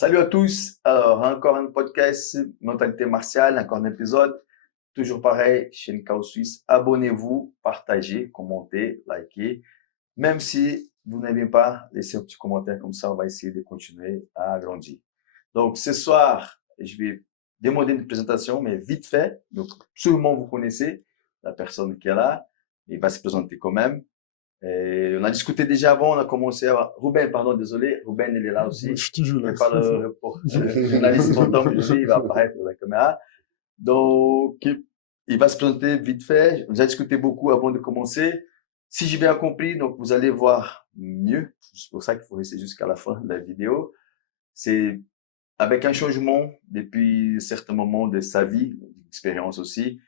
Salut à tous. Alors, encore un podcast, mentalité martiale, encore un épisode. Toujours pareil, chaîne Chaos Suisse. Abonnez-vous, partagez, commentez, likez. Même si vous n'aimez pas, laissez un petit commentaire comme ça, on va essayer de continuer à grandir. Donc, ce soir, je vais demander une présentation, mais vite fait. Donc, sûrement vous connaissez la personne qui est là. Il va se présenter quand même. Et on a discuté déjà avant, on a commencé à... Ruben, pardon, désolé. Ruben, il est là aussi. Je suis toujours là. Il fait pas le journaliste longtemps, mais il va apparaître à la caméra. Donc, il va se présenter vite fait. On a discuté beaucoup avant de commencer. Si j'ai bien compris, donc vous allez voir mieux. C'est pour ça qu'il faut rester jusqu'à la fin de la vidéo. C'est avec un changement depuis certains moments de sa vie, d'expérience aussi.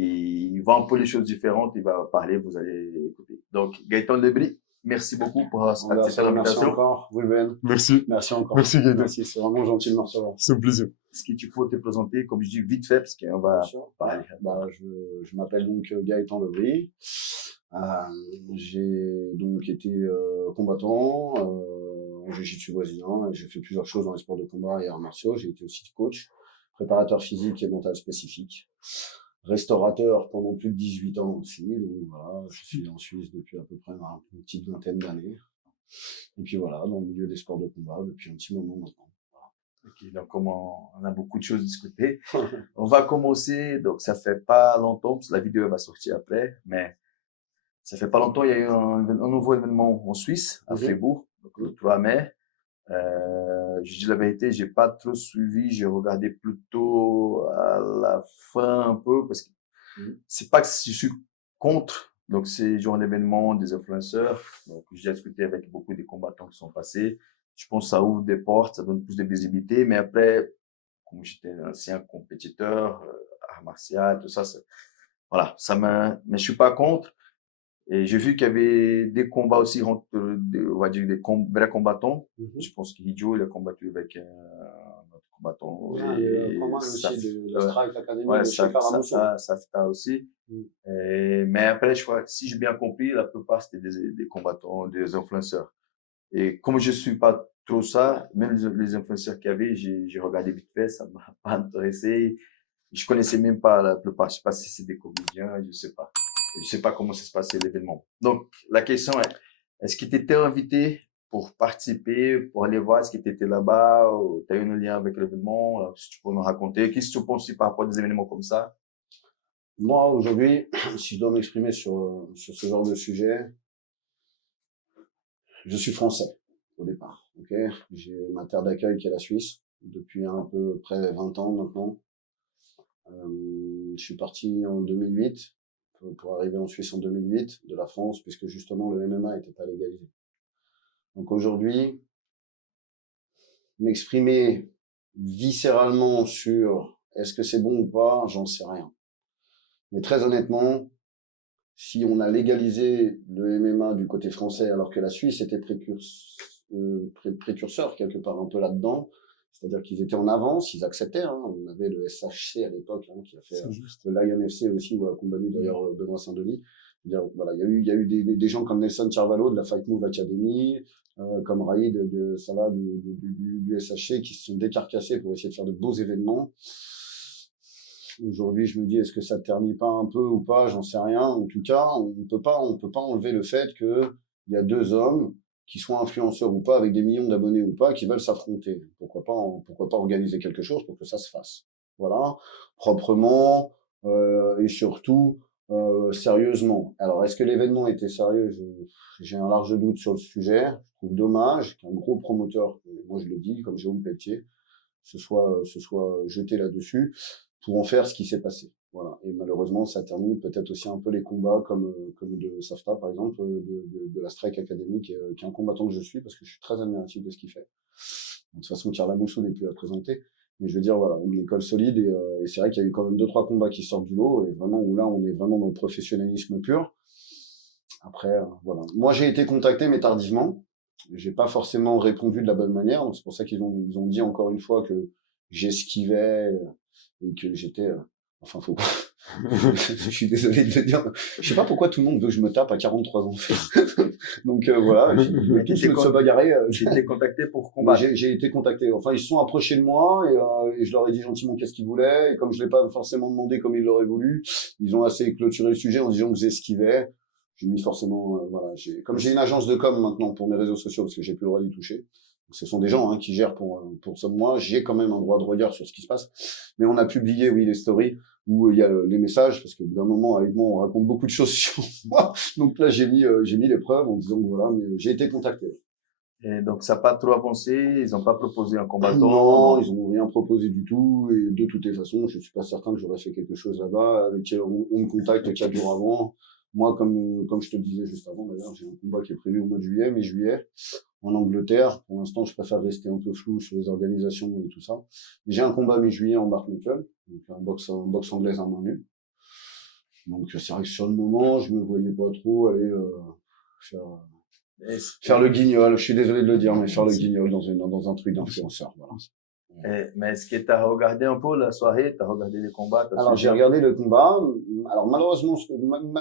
Il voit un peu les choses différentes, il va parler, vous allez écouter. Donc, Gaëtan Lebris, merci beaucoup pour accepter l'invitation. Merci encore, Ruben. Merci. Merci encore. Merci, Gaëtan. Merci, c'est vraiment gentil de me recevoir. C'est un plaisir. Est-ce que tu peux te présenter, comme je dis, vite fait, parce qu'on va parler. Je m'appelle donc Gaëtan Lebris. J'ai donc été combattant en jiu-jitsu brésilien. J'ai fait plusieurs choses dans les sports de combat et arts martiaux. J'ai été aussi coach, préparateur physique et mental spécifique. Restaurateur pendant plus de 18 ans aussi, donc voilà, je suis en Suisse depuis à peu près une petite vingtaine d'années. Et puis voilà, dans le milieu des sports de combat depuis un petit moment maintenant. Voilà. Ok, donc on a beaucoup de choses à discuter. On va commencer, donc ça fait pas longtemps, parce que la vidéo va sortir après, mais ça fait pas longtemps, il y a eu un nouveau événement en Suisse, à Fribourg, donc le 3 mai. Je dis la vérité, j'ai pas trop suivi, j'ai regardé plutôt à la fin un peu parce que c'est pas que je suis contre. Donc c'est genre un événement des influenceurs. Donc j'ai discuté avec beaucoup de combattants qui sont passés. Je pense que ça ouvre des portes, ça donne plus de visibilité. Mais après, comme j'étais un ancien compétiteur, art martial, tout ça, voilà, mais je suis pas contre. Et j'ai vu qu'il y avait des combats aussi entre, on va dire, vrais combattants. Je pense qu'Hidjo, il a combattu avec un autre combattant. Il y a le combat aussi de la Strike Academy de Safta aussi. Mais après, je crois, si j'ai bien compris, la plupart, c'était des combattants, des influenceurs. Et comme je suis pas trop ça, même les influenceurs qu'il y avait, j'ai regardé vite fait, ça m'a pas intéressé. Je connaissais même pas la plupart. Je sais pas si c'est des comédiens, je sais pas. Je sais pas comment ça se passait l'événement. Donc, la question est-ce que tu étais invité pour participer, pour aller voir, est-ce que tu étais là-bas, ou tu as eu un lien avec l'événement, si tu peux nous raconter, qu'est-ce que tu penses par rapport à des événements comme ça? Moi, aujourd'hui, si je dois m'exprimer sur ce genre de sujet, je suis français, au départ, ok? J'ai ma terre d'accueil qui est la Suisse, depuis à peu près 20 ans maintenant. Je suis parti en 2008, pour arriver en Suisse en 2008 de la France, puisque justement le MMA n'était pas légalisé. Donc aujourd'hui, m'exprimer viscéralement sur est-ce que c'est bon ou pas, j'en sais rien. Mais très honnêtement, si on a légalisé le MMA du côté français alors que la Suisse était précurseur quelque part un peu là-dedans, c'est-à-dire qu'ils étaient en avance, ils acceptaient. On avait le SHC à l'époque qui a fait le Lion FC aussi, où a combattu d'ailleurs Benoît Saint-Denis. Voilà, il y a eu des gens comme Nelson Carvalho de la Fight Move Academy, comme Raïd du SHC, qui se sont décarcassés pour essayer de faire de beaux événements. Aujourd'hui, je me dis, est-ce que ça ternit pas un peu ou pas, j'en sais rien. En tout cas, on peut pas enlever le fait que il y a deux hommes qui soient influenceurs ou pas, avec des millions d'abonnés ou pas, qui veulent s'affronter. Pourquoi pas organiser quelque chose pour que ça se fasse. Voilà, proprement et surtout sérieusement. Alors, est-ce que l'événement était sérieux? J'ai un large doute sur le sujet. Je trouve dommage qu'un gros promoteur, moi je le dis, comme Jérôme Pelletier, se soit jeté là-dessus pour en faire ce qui s'est passé. Voilà. Et malheureusement, ça termine peut-être aussi un peu les combats comme de Safta, par exemple, de la Strike Academy, qui est un combattant que je suis parce que je suis très admiratif de ce qu'il fait. De toute façon, Carla Moussou n'est plus à présenter. Mais je veux dire, voilà, une école solide et c'est vrai qu'il y a eu quand même 2-3 combats qui sortent du lot et vraiment où là, on est vraiment dans le professionnalisme pur. Après, voilà. Moi, j'ai été contacté, mais tardivement. J'ai pas forcément répondu de la bonne manière. Donc c'est pour ça qu'ils ont dit encore une fois que j'esquivais et que j'étais, enfin, faut Je suis désolé de le dire. Je sais pas pourquoi tout le monde veut que je me tape à 43 ans. Donc voilà, je me suis bagarré. J'ai été contacté pour Mais combattre. j'ai été contacté. Enfin, ils se sont approchés de moi et je leur ai dit gentiment qu'est-ce qu'ils voulaient. Et comme je l'ai pas forcément demandé comme ils l'auraient voulu, ils ont assez clôturé le sujet en disant que j'esquivais. J'ai mis forcément, voilà, comme j'ai une agence de com maintenant pour mes réseaux sociaux parce que j'ai plus le droit d'y toucher. Donc, ce sont des gens qui gèrent pour ça. Moi, j'ai quand même un droit de regard sur ce qui se passe. Mais on a publié, oui, les stories où il y a les messages parce que d'un moment avec moi on raconte beaucoup de choses sur moi. Donc là, j'ai mis les preuves en disant que voilà, mais j'ai été contacté. Et donc, ça n'a pas trop avancé. Ils n'ont pas proposé un combattant. Non, ils ont rien proposé du tout. Et de toutes les façons, je suis pas certain que j'aurais fait quelque chose là-bas. Avec on me contacte 4 jours avant. Moi, comme je te le disais juste avant, d'ailleurs, j'ai un combat qui est prévu au mois de juillet, mi-juillet, en Angleterre. Pour l'instant, je préfère rester un peu flou sur les organisations et tout ça. Mais j'ai un combat mi-juillet en Bar Knuckle, donc un boxe anglaise à main nue. Donc c'est vrai que sur le moment, je me voyais pas trop aller faire le guignol. Je suis désolé de le dire, mais faire le guignol dans un truc d'influenceur. Voilà. Mais est-ce que tu as regardé un peu la soirée, tu as regardé les combats? Alors j'ai regardé le combat. Alors malheureusement,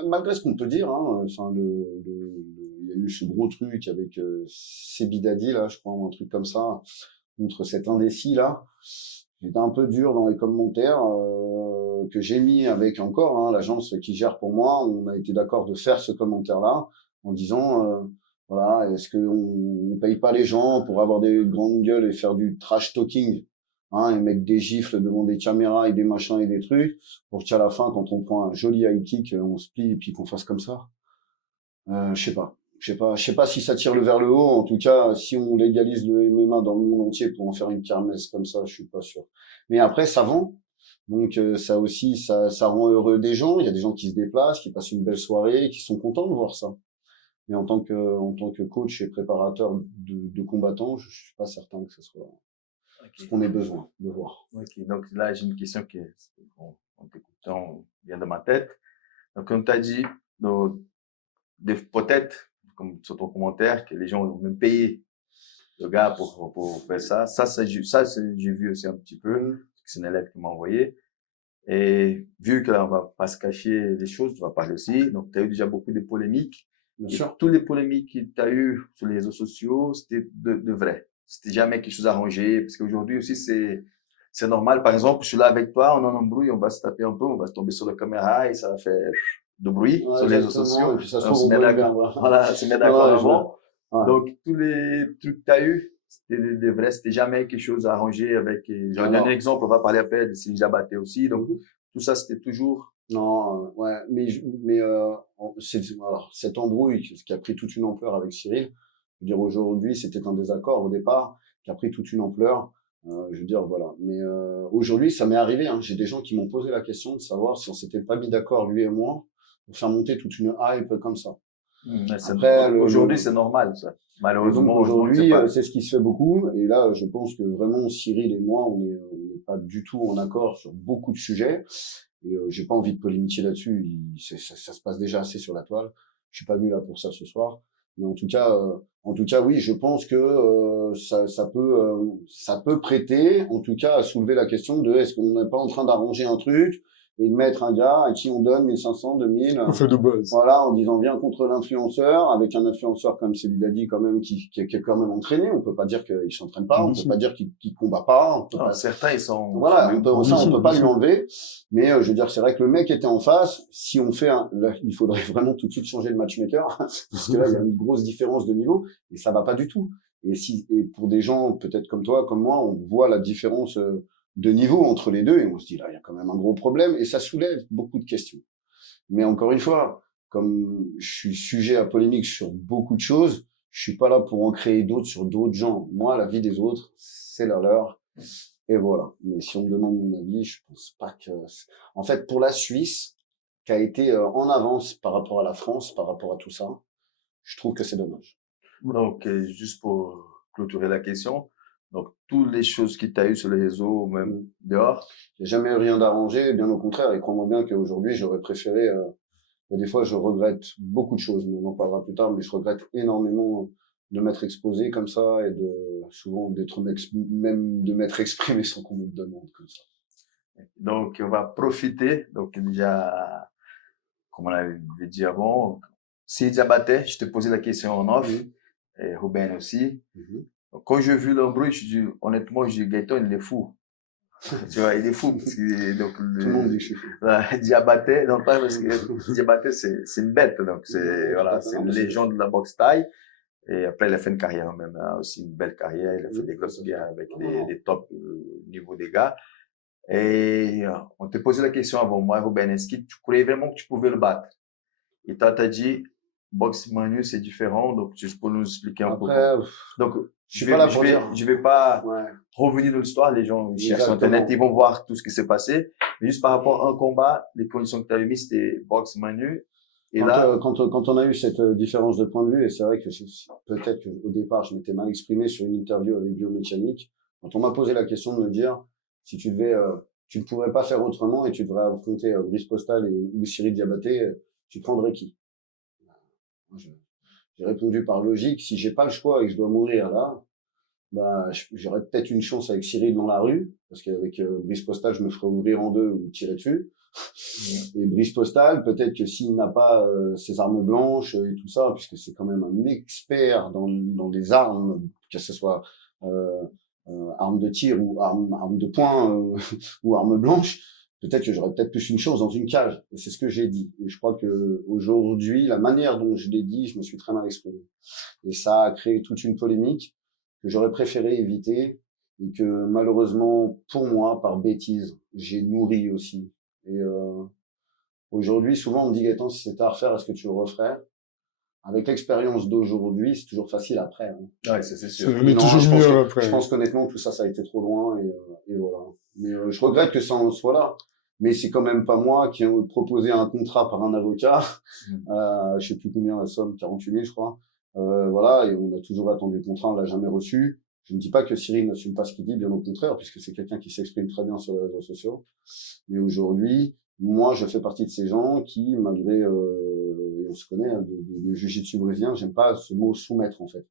malgré ce qu'on peut dire, enfin il y a eu ce gros truc avec Sebidadi là, je crois, ou un truc comme ça, contre cet indécis là. J'étais un peu dur dans les commentaires que j'ai mis avec encore l'agence qui gère pour moi. On a été d'accord de faire ce commentaire là en disant voilà, est-ce qu'on paye pas les gens pour avoir des grandes gueules et faire du trash talking, et mettre des gifles devant des caméras et des machins et des trucs, pour qu'à la fin, quand on prend un joli high kick, on se plie et puis qu'on fasse comme ça. Je sais pas si ça tire vers le haut. En tout cas, si on légalise le MMA dans le monde entier pour en faire une kermesse comme ça, je suis pas sûr. Mais après, ça vend. Donc ça aussi, ça rend heureux des gens. Il y a des gens qui se déplacent, qui passent une belle soirée, qui sont contents de voir ça. Mais en tant que coach et préparateur de combattants, je suis pas certain que ce soit ce qu'on ait besoin de voir. Ok, donc là, j'ai une question qui, en t'écoutant, vient de ma tête. Donc, comme tu as dit, peut-être, comme sur ton commentaire, que les gens ont même payé le gars pour faire ça. J'ai vu aussi un petit peu, c'est un élève qui m'a envoyé. Et vu que là, on va pas se cacher les choses, on va parler aussi. Donc, tu as eu déjà beaucoup de polémiques. Bien Et sûr. toutes les polémiques que tu as eues sur les réseaux sociaux, c'était de vrai. C'était jamais quelque chose arrangé. Parce qu'aujourd'hui aussi, c'est normal. Par exemple, je suis là avec toi, on en embrouille, on va se taper un peu, on va se tomber sur la caméra et ça va faire de bruit sur les réseaux sociaux. Et puis ça se on se met d'accord. Voilà, on se met d'accord avant. Donc, tous les trucs que tu as eu, c'était de vrai. C'était jamais quelque chose arrangé avec, j'ai donné un exemple, on va parler après de Sylvie Jabaté aussi. Donc, tout ça, c'était toujours. Non, ouais, mais alors, cette embrouille qui a pris toute une ampleur avec Cyril, je veux dire aujourd'hui, c'était un désaccord au départ qui a pris toute une ampleur. Je veux dire voilà. Mais aujourd'hui, ça m'est arrivé. J'ai des gens qui m'ont posé la question de savoir si on s'était pas mis d'accord lui et moi pour faire monter toute une hype comme ça. Après, aujourd'hui, c'est normal ça. Malheureusement, aujourd'hui, c'est ce qui se fait beaucoup. Et là, je pense que vraiment Cyril et moi, on n'est pas du tout en accord sur beaucoup de sujets. Et j'ai pas envie de polémiquer là-dessus. Ça se passe déjà assez sur la toile. Je suis pas venu là pour ça ce soir. Mais en tout cas, oui, je pense que ça peut prêter, en tout cas, à soulever la question de est-ce qu'on n'est pas en train d'arranger un truc et de mettre un gars à qui on donne 1500, 2000, voilà, en disant viens contre l'influenceur, avec un influenceur comme Sebidadi quand même qui est quand même entraîné. On peut pas dire qu'il s'entraîne pas, on peut pas dire qu'il combat pas. Certains ils sont. Voilà, on peut pas lui enlever. Mais je veux dire, c'est vrai que le mec était en face. Si on fait là, il faudrait vraiment tout de suite changer le matchmaker parce que là il y a une grosse différence de niveau et ça va pas du tout. Et pour des gens peut-être comme toi, comme moi, on voit la différence de niveau entre les deux et on se dit là il y a quand même un gros problème et ça soulève beaucoup de questions. Mais encore une fois, comme je suis sujet à polémique sur beaucoup de choses, je suis pas là pour en créer d'autres sur d'autres gens. Moi, la vie des autres, c'est la leur. Et voilà. Mais si on me demande mon avis, je pense pas que. En fait, pour la Suisse, qui a été en avance par rapport à la France, par rapport à tout ça, je trouve que c'est dommage. Donc, juste pour clôturer la question, donc toutes les choses qui t'as eues sur les réseaux, même dehors. J'ai jamais rien d'arrangé, bien au contraire. Et crois-moi bien qu'aujourd'hui, j'aurais préféré. Il y a des fois, je regrette beaucoup de choses. On en parlera plus tard, mais je regrette énormément de m'être exposé comme ça et souvent même de m'être exprimé sans qu'on me le demande comme ça. Donc, on va profiter. Donc, déjà, comme on avait dit avant, si Diabaté, je te posais la question en off, et Ruben aussi. Donc, quand j'ai vu l'embrouille, je dis, honnêtement, je dis, Gaëtan, il est fou. Tu vois, il est fou. Parce que, donc, Tout le monde dit que je suis fou. Diabaté, non pas parce que Diabaté, c'est une bête. Donc, c'est, voilà, c'est une légende de la boxe thaï. Et après, il a fait une carrière même, hein, aussi une belle carrière. Il a fait des grosses guerres avec les top niveau des gars. Et on te posait la question avant moi, Ruben, est-ce que tu croyais vraiment que tu pouvais le battre? Et t'as dit, boxe Manu, c'est différent, donc tu peux nous expliquer un peu. Donc, je vais pas revenir dans l'histoire, les gens cherchent sur Internet, ils vont voir tout ce qui s'est passé. Mais juste par rapport à un combat, les conditions que tu avais mis, c'était boxe Manu. Et quand on a eu cette différence de point de vue, et c'est vrai que peut-être qu'au départ, je m'étais mal exprimé sur une interview avec Biomécanique, quand on m'a posé la question de me dire si tu ne pourrais pas faire autrement et tu devrais affronter Brice Postal ou Cyril Diabaté, tu prendrais qui? J'ai répondu par logique, si j'ai pas le choix et que je dois mourir là, bah, j'aurais peut-être une chance avec Cyril dans la rue, parce qu'avec Brice Postal, je me ferais ouvrir en deux ou tirer dessus. Et Brice Postal, peut-être que s'il n'a pas ses armes blanches et tout ça, puisque c'est quand même un expert dans les armes, que ce soit armes de tir ou armes de poing ou armes blanches, peut-être que j'aurais peut-être plus une chance dans une cage. Et c'est ce que j'ai dit. Et je crois que aujourd'hui, la manière dont je l'ai dit, je me suis très mal exprimé. Et ça a créé toute une polémique que j'aurais préféré éviter et que malheureusement, pour moi, par bêtise, j'ai nourri aussi. Et aujourd'hui, souvent, on me dit, Gaëtan, si c'était à refaire, est-ce que tu le referais? Avec l'expérience d'aujourd'hui, c'est toujours facile après. Hein. Ouais, c'est sûr. On est toujours mieux après. Je pense qu'honnêtement, tout ça, ça a été trop loin et voilà. Mais je regrette que ça en soit là. Mais c'est quand même pas moi qui ai proposé un contrat par un avocat. Je sais plus combien la somme, 48 000, je crois. Voilà, et on a toujours attendu le contrat, on l'a jamais reçu. Je ne dis pas que Cyril n'assume pas ce qu'il dit, bien au contraire, puisque c'est quelqu'un qui s'exprime très bien sur les réseaux sociaux. Mais aujourd'hui, moi, je fais partie de ces gens qui, malgré, et on se connaît, hein, de jiu-jitsu brésilien, j'aime pas ce mot soumettre, en fait.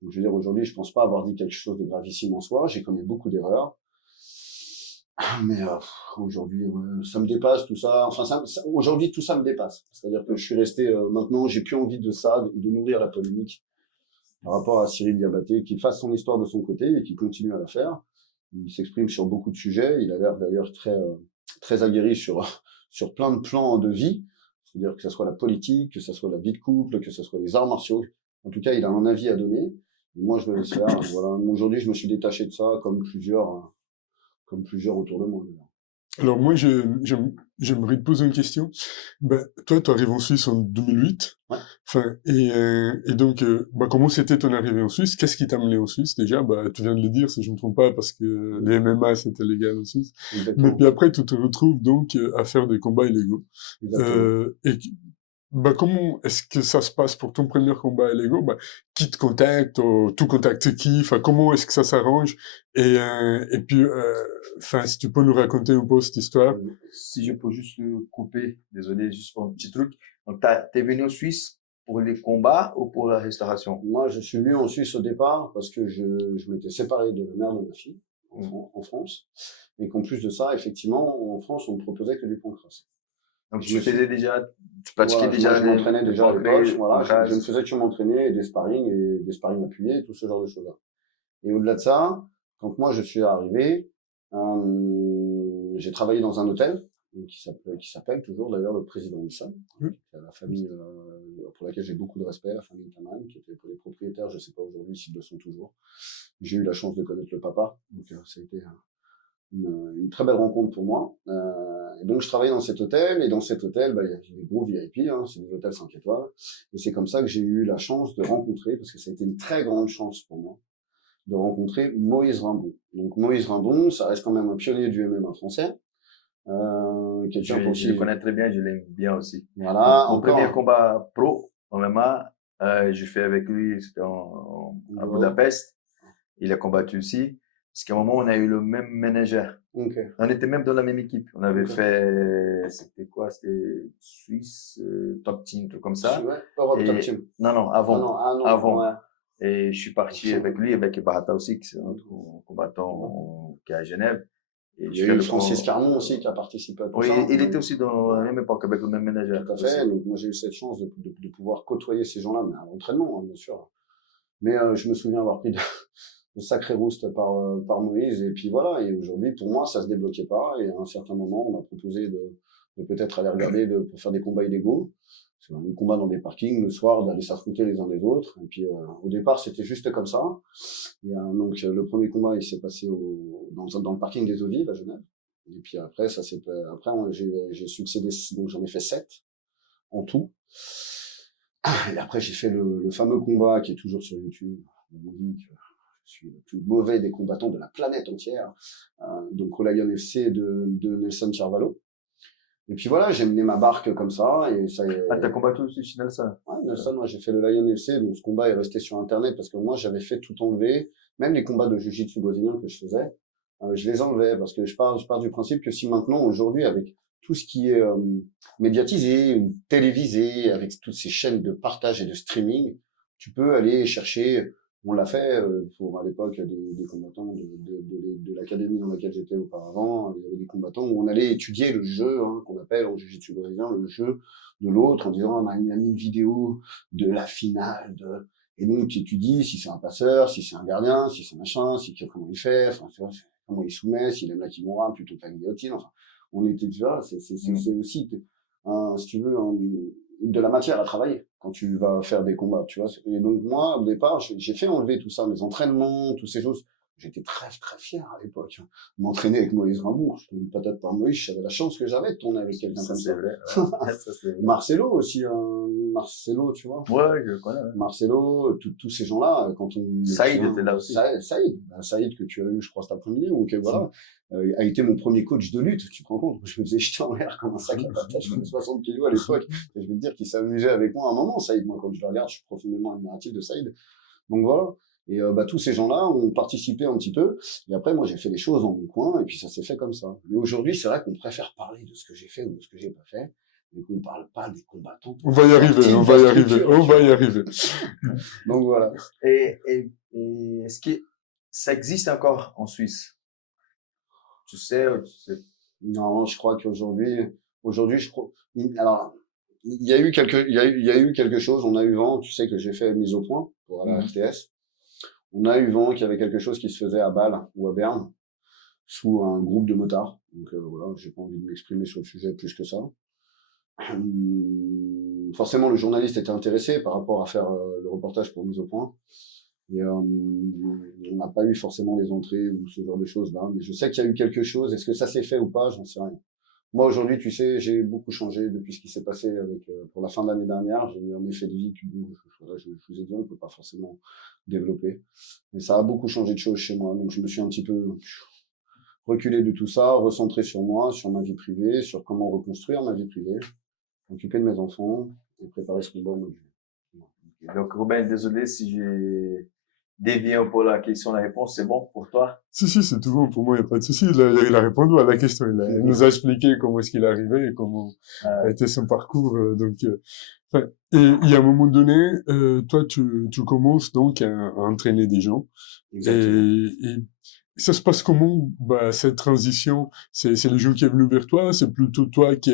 Donc, je veux dire, aujourd'hui, je pense pas avoir dit quelque chose de gravissime en soi. J'ai commis beaucoup d'erreurs. Mais aujourd'hui, ça me dépasse tout ça. Enfin, aujourd'hui, tout ça me dépasse. C'est-à-dire que je suis resté. Maintenant, j'ai plus envie de ça et de nourrir la polémique par rapport à Cyril Diabaté, qui fasse son histoire de son côté et qui continue à la faire. Il s'exprime sur beaucoup de sujets. Il a l'air d'ailleurs très aguerri sur plein de plans de vie. C'est-à-dire que ce soit la politique, que ce soit la vie de couple, que ce soit les arts martiaux. En tout cas, il a un avis à donner. Et moi, je le laisse faire. Voilà. Aujourd'hui, je me suis détaché de ça, comme plusieurs autour de moi. Alors moi, j'aimerais te poser une question. Ben, toi, tu arrives en Suisse en 2008. Ouais. Enfin, et donc, comment c'était ton arrivée en Suisse? Qu'est-ce qui t'a amené en Suisse déjà? Bah, tu viens de le dire, si je ne me trompe pas, parce que les MMA c'était légal en Suisse. Exactement. Mais puis après, tu te retrouves donc à faire des combats illégaux. Comment est-ce que ça se passe pour ton premier combat illégaux? Bah, qui te contacte? Tu contactes qui? Enfin, comment est-ce que ça s'arrange? Et puis, si tu peux nous raconter un peu cette histoire. Si je peux juste couper, désolé, juste pour un petit truc. Donc, t'es venu en Suisse pour les combats ou pour la restauration? Moi, je suis venu en Suisse au départ parce que je m'étais séparé de la mère de ma fille en France. Et qu'en plus de ça, effectivement, en France, on ne proposait que du pancrace. Donc, tu pratiquais déjà je m'entraînais déjà à l'époque, voilà, je ne faisais que m'entraîner, des sparring appuyés, tout ce genre de choses-là. Et au-delà de ça, quand moi je suis arrivé, j'ai travaillé dans un hôtel, qui s'appelle toujours d'ailleurs le président Wilson, la famille pour laquelle j'ai beaucoup de respect, la famille Taman, qui était pour les propriétaires, je sais pas aujourd'hui s'ils le sont toujours. J'ai eu la chance de connaître le papa, donc ça a été une très belle rencontre pour moi. Et donc je travaillais dans cet hôtel, et dans cet hôtel, il y a des gros VIP, hein, c'est des hôtels 5 étoiles. Et c'est comme ça que j'ai eu la chance de rencontrer, parce que ça a été une très grande chance pour moi, de rencontrer Moïse Rimbon. Donc Moïse Rimbon, ça reste quand même un pionnier du MMA français. Je le connais très bien, je l'aime bien aussi. Voilà. Mon premier combat pro en MMA, j'ai fait avec lui, c'était à Budapest. Il a combattu aussi. Parce qu'à un moment, on a eu le même manager. Okay. On était même dans la même équipe. On avait fait, c'était quoi? C'était Suisse, Top Team, tout comme ça. Ouais, Europe Top Team. Non, avant. Avant. Ouais. Et je suis parti avec lui, avec Barata aussi, qui est un combattant qui est à Genève. Et Il je y a fais eu le Francis grand- Carmon aussi qui a participé à tout Oui, ça. il était aussi dans la même époque avec le même manager. Tout à fait. Donc, moi, j'ai eu cette chance de pouvoir côtoyer ces gens-là, mais à l'entraînement, hein, bien sûr. Mais je me souviens avoir pris de sacrés roustes par Moïse. Et puis voilà. Et aujourd'hui, pour moi, ça se débloquait pas. Et à un certain moment, on m'a proposé de peut-être aller regarder pour faire des combats illégaux. C'est des combats dans des parkings le soir, d'aller s'affronter les uns les autres. Et puis au départ, c'était juste comme ça. Donc le premier combat, il s'est passé dans le parking des Eaux Vives à Genève. Et puis après, j'ai succédé, donc j'en ai fait 7 en tout. Et après, j'ai fait le fameux combat qui est toujours sur YouTube. On dit que je suis le plus mauvais des combattants de la planète entière. Donc au Lion FC de Nelson Carvalho. Et puis voilà, j'ai mené ma barque comme ça. Et ça Ah, t'as combattu aussi chez Nelson? Ouais, Nelson, moi j'ai fait le Lion FC, donc ce combat est resté sur Internet parce que moi j'avais fait tout enlever. Même les combats de jiu-jitsu brésilien que je faisais, je les enlevais parce que je pars du principe que si maintenant, aujourd'hui, avec tout ce qui est médiatisé ou télévisé, avec toutes ces chaînes de partage et de streaming, tu peux aller chercher. On l'a fait pour à l'époque des combattants de l'académie dans laquelle j'étais auparavant. Il y avait des combattants où on allait étudier le jeu, hein, qu'on appelle en jiu-jitsu brésilien le jeu de l'autre, en disant ah, il a mis une vidéo de la finale et donc tu étudies si c'est un passeur, si c'est un gardien, si c'est machin, comment il fait, enfin tu vois, comment il soumet, s'il aime la kimura plutôt que la guillotine. Enfin, on était déjà, c'est aussi si tu veux de la matière à travailler quand tu vas faire des combats, tu vois. Et donc moi au départ j'ai fait enlever tout ça, mes entraînements, toutes ces choses. J'étais très très fier à l'époque. M'entraîner avec Moïse Rimbourg, je une patate par Moïse, j'avais la chance que j'avais de tourner avec quelqu'un comme ça. Vrai. Ouais. Ça, c'est vrai. Marcelo aussi, Marcelo, tu vois. Ouais, je connais. Ouais. Marcelo, tous ces gens-là, quand on... Saïd était là aussi. Saïd que tu as eu, je crois, cet après-midi, ou que voilà, a été mon premier coach de lutte, tu te rends compte? Je me faisais jeter en l'air comme un sac à patates, je faisais 60 kilos à l'époque. Et je vais te dire qu'il s'amusait avec moi à un moment, Saïd. Moi, quand je le regarde, je suis profondément admiratif de Saïd. Donc voilà. Et tous ces gens-là ont participé un petit peu. Et après, moi, j'ai fait les choses dans mon coin, et puis ça s'est fait comme ça. Mais aujourd'hui, c'est vrai qu'on préfère parler de ce que j'ai fait ou de ce que j'ai pas fait, mais qu'on parle pas des combattants. On va y arriver, on va y arriver, on va y arriver. Donc voilà. Et est-ce que ça existe encore en Suisse? Tu sais. Non, je crois qu'aujourd'hui, je crois, alors, il y a eu quelque chose, on a eu vent, tu sais que j'ai fait mise au point pour la RTS. On a eu vent qu'il y avait quelque chose qui se faisait à Bâle ou à Berne, sous un groupe de motards. Donc voilà, j'ai pas envie de m'exprimer sur le sujet plus que ça. Forcément, le journaliste était intéressé par rapport à faire le reportage pour mise au point. Et on n'a pas eu forcément les entrées ou ce genre de choses là, mais je sais qu'il y a eu quelque chose. Est-ce que ça s'est fait ou pas? J'en sais rien. Moi aujourd'hui, tu sais, j'ai beaucoup changé depuis ce qui s'est passé avec pour la fin de l'année dernière. J'ai eu un effet de vie que je vous ai dit, on peut pas forcément développer, mais ça a beaucoup changé de choses chez moi. Donc je me suis un petit peu reculé de tout ça, recentré sur moi, sur ma vie privée, sur comment reconstruire ma vie privée, m'occuper de mes enfants et préparer ce combat au mois de juillet. Donc, Robin, désolé si j'ai dévié un peu la question, la réponse, c'est bon pour toi? Si, c'est tout bon. Pour moi, il n'y a pas de souci. Il a répondu à la question. Il nous a expliqué comment est-ce qu'il est arrivé et comment a été son parcours. Et il y a un moment donné, toi, tu commences donc à entraîner des gens. Et ça se passe comment, cette transition? C'est les gens qui est venu vers toi? C'est plutôt toi qui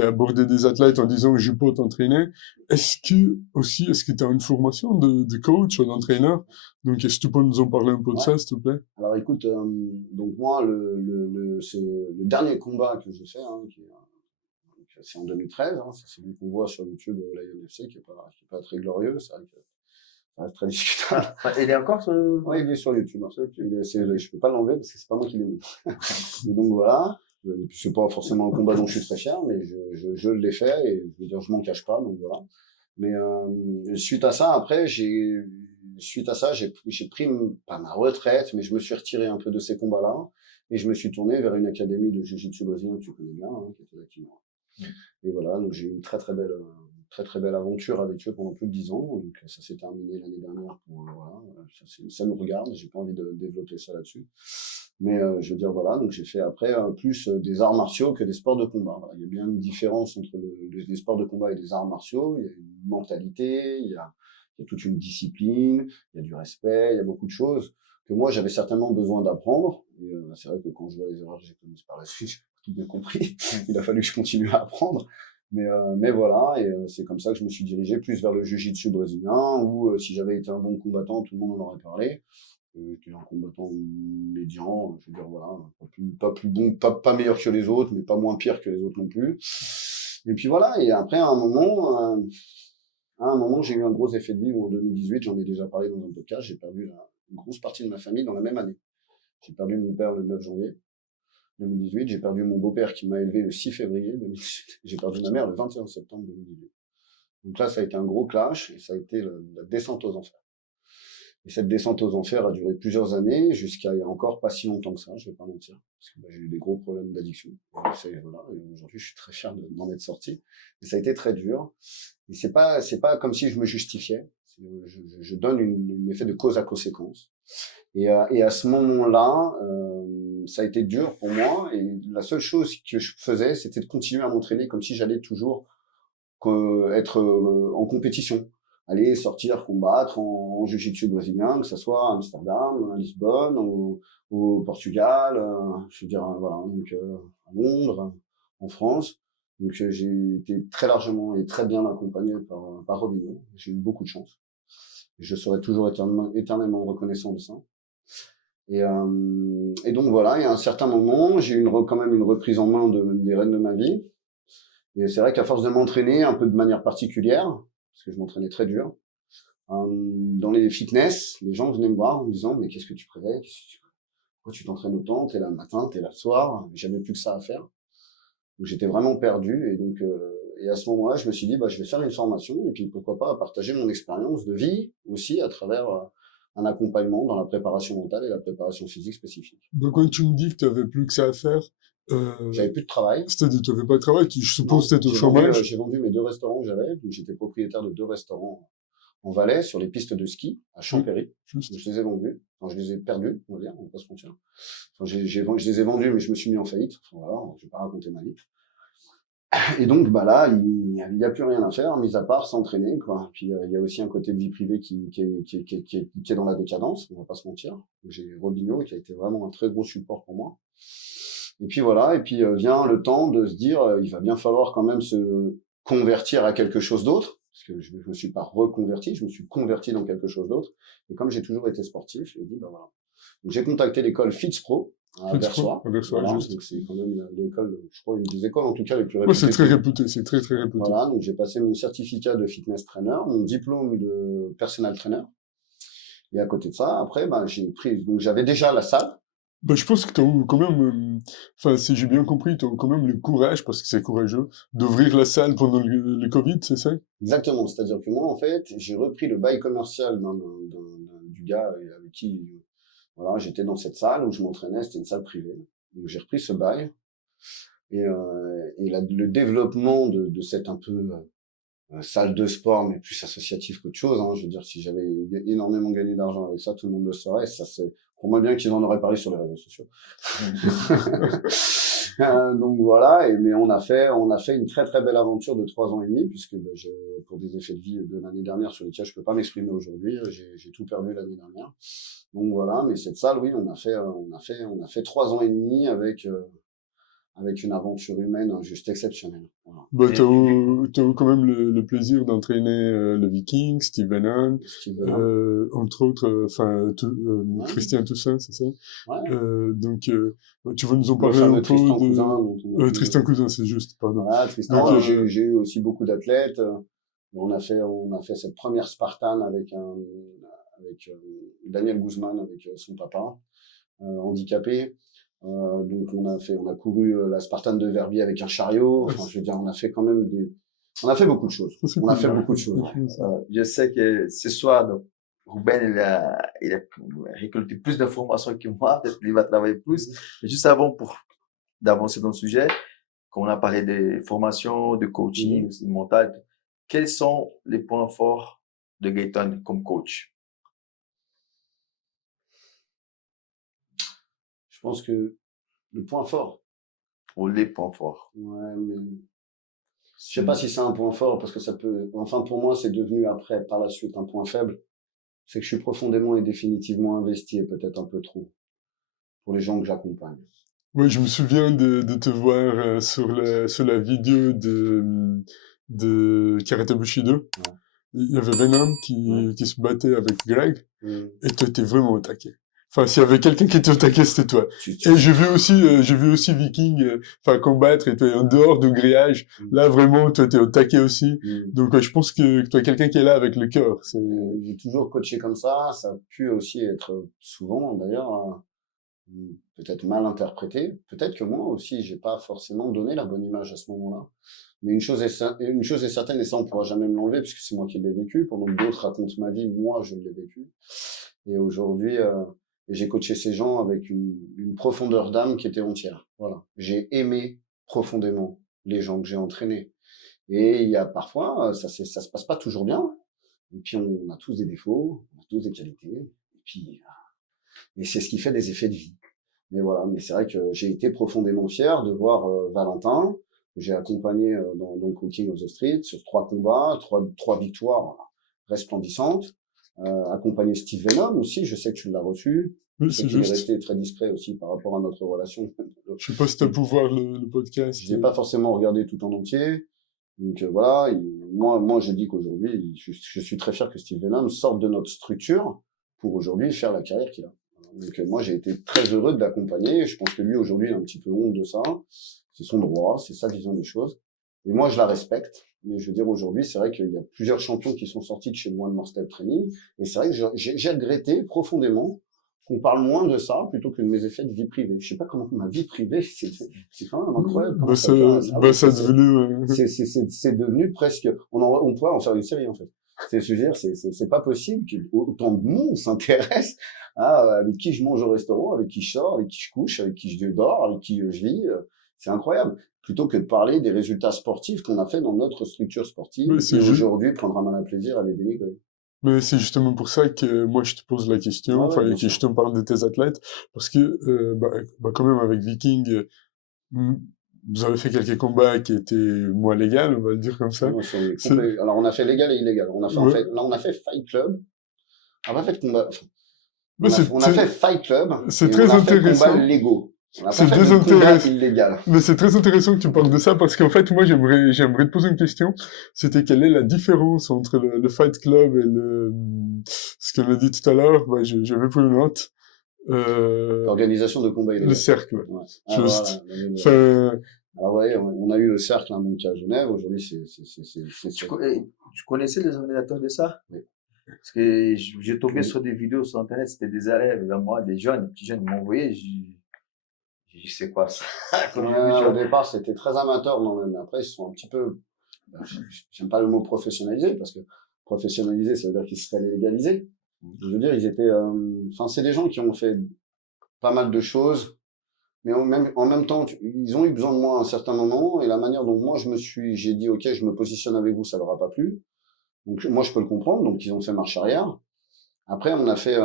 a abordé des athlètes en disant je peux t'entraîner? Est-ce que tu as une formation de coach ou d'entraîneur? Donc, est-ce que tu peux nous en parler un peu de ça, s'il te plaît? Alors, écoute, donc moi, le dernier combat que j'ai fait, hein, c'est en 2013, hein, c'est celui qu'on voit sur YouTube au Lion FC, qui est pas très glorieux, c'est vrai que ça reste très discutable. Il est encore sur... Ouais, il est sur YouTube. Hein. Je peux pas l'enlever parce que c'est pas moi qui l'ai mis. Et donc voilà. C'est pas forcément un combat dont je suis très fier, mais je l'ai fait et je veux dire, je m'en cache pas, donc voilà. Mais suite à ça, après, j'ai pris pas ma retraite, mais je me suis retiré un peu de ces combats-là et je me suis tourné vers une académie de jiu-jitsu brésilien que tu connais bien, hein, qui était là qui Et voilà, donc j'ai eu une très très belle aventure avec eux pendant plus de 10 ans. Donc ça s'est terminé l'année dernière. Voilà, ça nous regarde. J'ai pas envie de développer ça là-dessus. Mais je veux dire voilà, donc j'ai fait après plus des arts martiaux que des sports de combat. Voilà, il y a bien une différence entre les sports de combat et les arts martiaux. Il y a une mentalité, il y a toute une discipline, il y a du respect, il y a beaucoup de choses que moi j'avais certainement besoin d'apprendre. Et c'est vrai que quand je vois les erreurs que j'ai commises par la suite, j'ai tout bien compris. Il a fallu que je continue à apprendre. Mais voilà, et c'est comme ça que je me suis dirigé plus vers le jiu-jitsu brésilien, où si j'avais été un bon combattant, tout le monde en aurait parlé. J'étais un combattant médian, je veux dire voilà, pas plus bon, pas meilleur que les autres, mais pas moins pire que les autres non plus. Et puis voilà, et après à un moment, j'ai eu un gros effet de vie où en 2018, j'en ai déjà parlé dans un podcast, j'ai perdu une grosse partie de ma famille dans la même année. J'ai perdu mon père le 9 janvier 2018, j'ai perdu mon beau-père qui m'a élevé le 6 février 2018, j'ai perdu ma mère le 21 septembre 2018. Donc là, ça a été un gros clash et ça a été la descente aux enfers. Et cette descente aux enfers a duré plusieurs années, jusqu'à il y a encore pas si longtemps que ça, je vais pas mentir, parce que j'ai eu des gros problèmes d'addiction. Voilà, et aujourd'hui, je suis très fier d'en être sorti. Et ça a été très dur. Et c'est pas comme si je me justifiais. Je donne un effet de cause à conséquence. Et à ce moment-là, ça a été dur pour moi. Et la seule chose que je faisais, c'était de continuer à m'entraîner comme si j'allais toujours être en compétition. Aller sortir, combattre en jiu-jitsu brésilien, que ce soit à Amsterdam, à Lisbonne, au Portugal, je veux dire, voilà, donc à Londres, en France. Donc j'ai été très largement et très bien accompagné par Robinho. J'ai eu beaucoup de chance. Je serai toujours éternellement reconnaissant de ça. Et donc voilà, et à un certain moment, j'ai eu quand même une reprise en main des rênes de ma vie. Et c'est vrai qu'à force de m'entraîner un peu de manière particulière, parce que je m'entraînais très dur, dans les fitness, les gens venaient me voir en me disant « Mais qu'est-ce que tu préfères? Pourquoi tu t'entraînes autant? T'es là le matin, t'es là le soir. » J'avais plus que ça à faire. Donc j'étais vraiment perdu. Et donc, et à ce moment-là, je me suis dit « Je vais faire une formation et puis pourquoi pas partager mon expérience de vie aussi à travers un accompagnement dans la préparation mentale et la préparation physique spécifique. » Donc quand tu me dis que tu avais plus que ça à faire, j'avais plus de travail. C'est-à-dire tu n'avais pas de travail, je suppose que tu étais au chômage. J'ai vendu mes 2 restaurants que j'avais. Donc j'étais propriétaire de 2 restaurants en Valais, sur les pistes de ski, à Champéry. Donc, je les ai vendus. Enfin, je les ai perdus, on va dire, on va pas se mentir. Enfin, je les ai vendus, mais je me suis mis en faillite. Enfin, voilà, je vais pas raconter ma vie. Et donc, là, il y a plus rien à faire, mis à part s'entraîner, quoi. Puis, il y a aussi un côté de vie privée qui est dans la décadence, on va pas se mentir. J'ai Robinho, qui a été vraiment un très gros support pour moi. Et puis voilà, et puis vient le temps de se dire, il va bien falloir quand même se convertir à quelque chose d'autre. Parce que je me suis pas reconverti, je me suis converti dans quelque chose d'autre. Et comme j'ai toujours été sportif, j'ai dit, voilà. Donc, j'ai contacté l'école FITSPRO à Versoix. Voilà, juste. donc c'est quand même l'école, je crois, une des écoles, en tout cas, les plus réputées. Ouais, c'est très réputé, c'est très, très réputé. Voilà, donc j'ai passé mon certificat de fitness trainer, mon diplôme de personal trainer. Et à côté de ça, après, j'ai pris, donc j'avais déjà la salle. Je pense que tu as quand même, enfin, si j'ai bien compris, tu as quand même le courage, parce que c'est courageux, d'ouvrir la salle pendant le Covid, c'est ça? Exactement. C'est-à-dire que moi, en fait, j'ai repris le bail commercial du gars avec qui, voilà, j'étais dans cette salle où je m'entraînais, c'était une salle privée. Donc j'ai repris ce bail. Et le développement de cette un peu salle de sport, mais plus associatif qu'autre chose, hein. Je veux dire, si j'avais énormément gagné d'argent avec ça, tout le monde le saurait. Ça, c'est pour moi bien qu'ils en auraient parlé sur les réseaux sociaux. Donc voilà, mais on a fait une très très belle aventure de 3 ans et demi, puisque pour des effets de vie de l'année dernière sur lesquels je peux pas m'exprimer aujourd'hui, j'ai tout perdu l'année dernière. Donc voilà, mais cette salle, oui, on a fait 3 ans et demi avec une aventure humaine juste exceptionnelle. Voilà. T'as eu quand même le plaisir d'entraîner le Viking, Steve Bannon, entre autres, Ouais. Christian Toussaint, c'est ça? Ouais. Donc, tu vas nous en parler un peu de Tristan Cousin, c'est juste, pardon. Voilà, Tristan. Donc, j'ai eu aussi beaucoup d'athlètes. On a fait cette première Spartan avec Daniel Guzman, avec son papa, handicapé. Donc on a couru la Spartan de Verbier avec un chariot. Enfin, je veux dire, on a fait beaucoup de choses. Je sais que ce soir, donc, Ruben, il a récolté plus d'informations que moi. Peut-être qu'il va travailler plus. Mais juste avant d'avancer dans le sujet, quand on a parlé des formations, de coaching, aussi mental, quels sont les points forts de Gaëtan comme coach? Je pense que le point fort. Ou les points forts. Ouais, mais je sais pas si c'est un point fort parce que ça peut. Enfin, pour moi, c'est devenu après, par la suite, un point faible. c'est que je suis profondément et définitivement investi et peut-être un peu trop pour les gens que j'accompagne. Ouais, je me souviens de te voir sur la vidéo de Karate Bushido. Ouais. Il y avait Venom Ouais. qui se battait avec Greg, Mm. et toi, t'es vraiment au taquet. Enfin, s'il y avait quelqu'un qui était au taquet, c'était toi. Et j'ai vu aussi Viking, combattre, et toi, en dehors du grillage. Là, vraiment, toi, t'es au taquet aussi. Donc, je pense que toi, quelqu'un qui est là avec le cœur. J'ai toujours coaché comme ça a pu aussi être souvent, d'ailleurs, peut-être mal interprété. Peut-être que moi aussi, j'ai pas forcément donné la bonne image à ce moment-là. Mais une chose est certaine, et ça, on pourra jamais me l'enlever, puisque c'est moi qui l'ai vécu. Pendant que d'autres racontent ma vie, moi, je l'ai vécu. Et aujourd'hui, j'ai coaché ces gens avec une profondeur d'âme qui était entière. Voilà. J'ai aimé profondément les gens que j'ai entraînés. Et il y a parfois, ça se passe pas toujours bien. Et puis, on a tous des défauts, on a tous des qualités. Et puis, et c'est ce qui fait des effets de vie. Mais voilà. Mais c'est vrai que j'ai été profondément fier de voir Valentin, que j'ai accompagné donc au King of the Street sur 3 combats, 3 victoires resplendissantes. Accompagner Steve Venom aussi, je sais que tu l'as reçu. Oui, Je sais c'est qu'il est juste. resté très discret aussi par rapport à notre relation. Je sais pas si t'as pu voir le podcast. Je l'ai pas forcément regardé tout en entier. Donc voilà, moi je dis qu'aujourd'hui, je suis très fier que Steve Venom sorte de notre structure pour aujourd'hui faire la carrière qu'il a. Donc moi j'ai été très heureux de l'accompagner. Je pense que lui aujourd'hui il a un petit peu honte de ça. C'est son droit, c'est sa vision des choses. Et moi je la respecte. Mais je veux dire aujourd'hui, c'est vrai qu'il y a plusieurs champions qui sont sortis de chez moi de Morstel Training. Et c'est vrai que j'ai regretté profondément qu'on parle moins de ça plutôt que de mes effets de vie privée. Je sais pas comment ma vie privée, c'est quand même incroyable. Bah, ça a devenu... C'est devenu presque, on pourrait en faire une série, en fait. Je veux dire, c'est pas possible qu'autant de monde s'intéresse avec qui je mange au restaurant, avec qui je sors, avec qui je couche, avec qui je dors, avec qui je vis. C'est incroyable. Plutôt que de parler des résultats sportifs qu'on a fait dans notre structure sportive, et aujourd'hui prendre un malin plaisir à les dénigrer. Mais c'est justement pour ça que moi je te pose la question, et que je te parle de tes athlètes, parce que quand même avec Viking, vous avez fait quelques combats qui étaient moins légaux, on va le dire comme ça. Alors on a fait légal et illégal. On a fait Fight Club. On n'a pas fait de combat. On a fait Fight Club. C'est très intéressant. Combats légaux. C'est très intéressant. Mais c'est très intéressant que tu parles de ça parce qu'en fait, moi, j'aimerais te poser une question. C'était quelle est la différence entre le Fight Club et ce qu'on a dit tout à l'heure. J'avais pris une note. L'organisation de combats illégaux. Le cercle. Ouais. Juste. Alors ouais, on a eu le cercle donc à Genève. Aujourd'hui, Tu connaissais les organisateurs de ça? Oui. Parce que j'ai tombé sur des vidéos sur Internet, c'était des élèves, moi, des petits jeunes, ils m'ont envoyé, je sais quoi ça. Au départ, c'était très amateur, non, mais après, ils sont un petit peu, j'aime pas le mot professionnalisé, parce que professionnalisé, ça veut dire qu'ils seraient légalisés. Je veux dire, ils étaient, c'est des gens qui ont fait pas mal de choses, mais en même temps, ils ont eu besoin de moi à un certain moment, et la manière dont moi j'ai dit, ok, je me positionne avec vous, ça leur a pas plu. Donc, moi, je peux le comprendre, donc ils ont fait marche arrière. Après, on a fait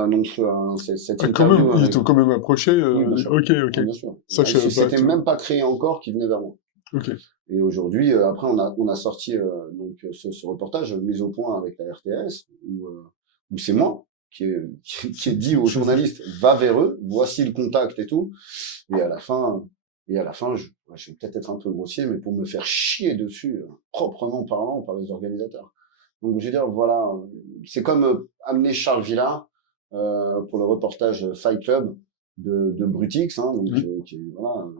cette interview. Ils t'ont quand même approché. Oui, bien sûr. Ok. Bien sûr. Ça, c'était même pas créé encore qu'ils venaient vers moi. Ok. Et aujourd'hui, après, on a sorti donc ce reportage mis au point avec la RTS où c'est moi qui ai dit aux journalistes va vers eux, voici le contact et tout. Et à la fin, je vais peut-être être un peu grossier, mais pour me faire chier dessus, proprement parlant, par les organisateurs. Donc, je veux dire, voilà, c'est comme amener Charles Villa pour le reportage Fight Club de Brutix, donc voilà,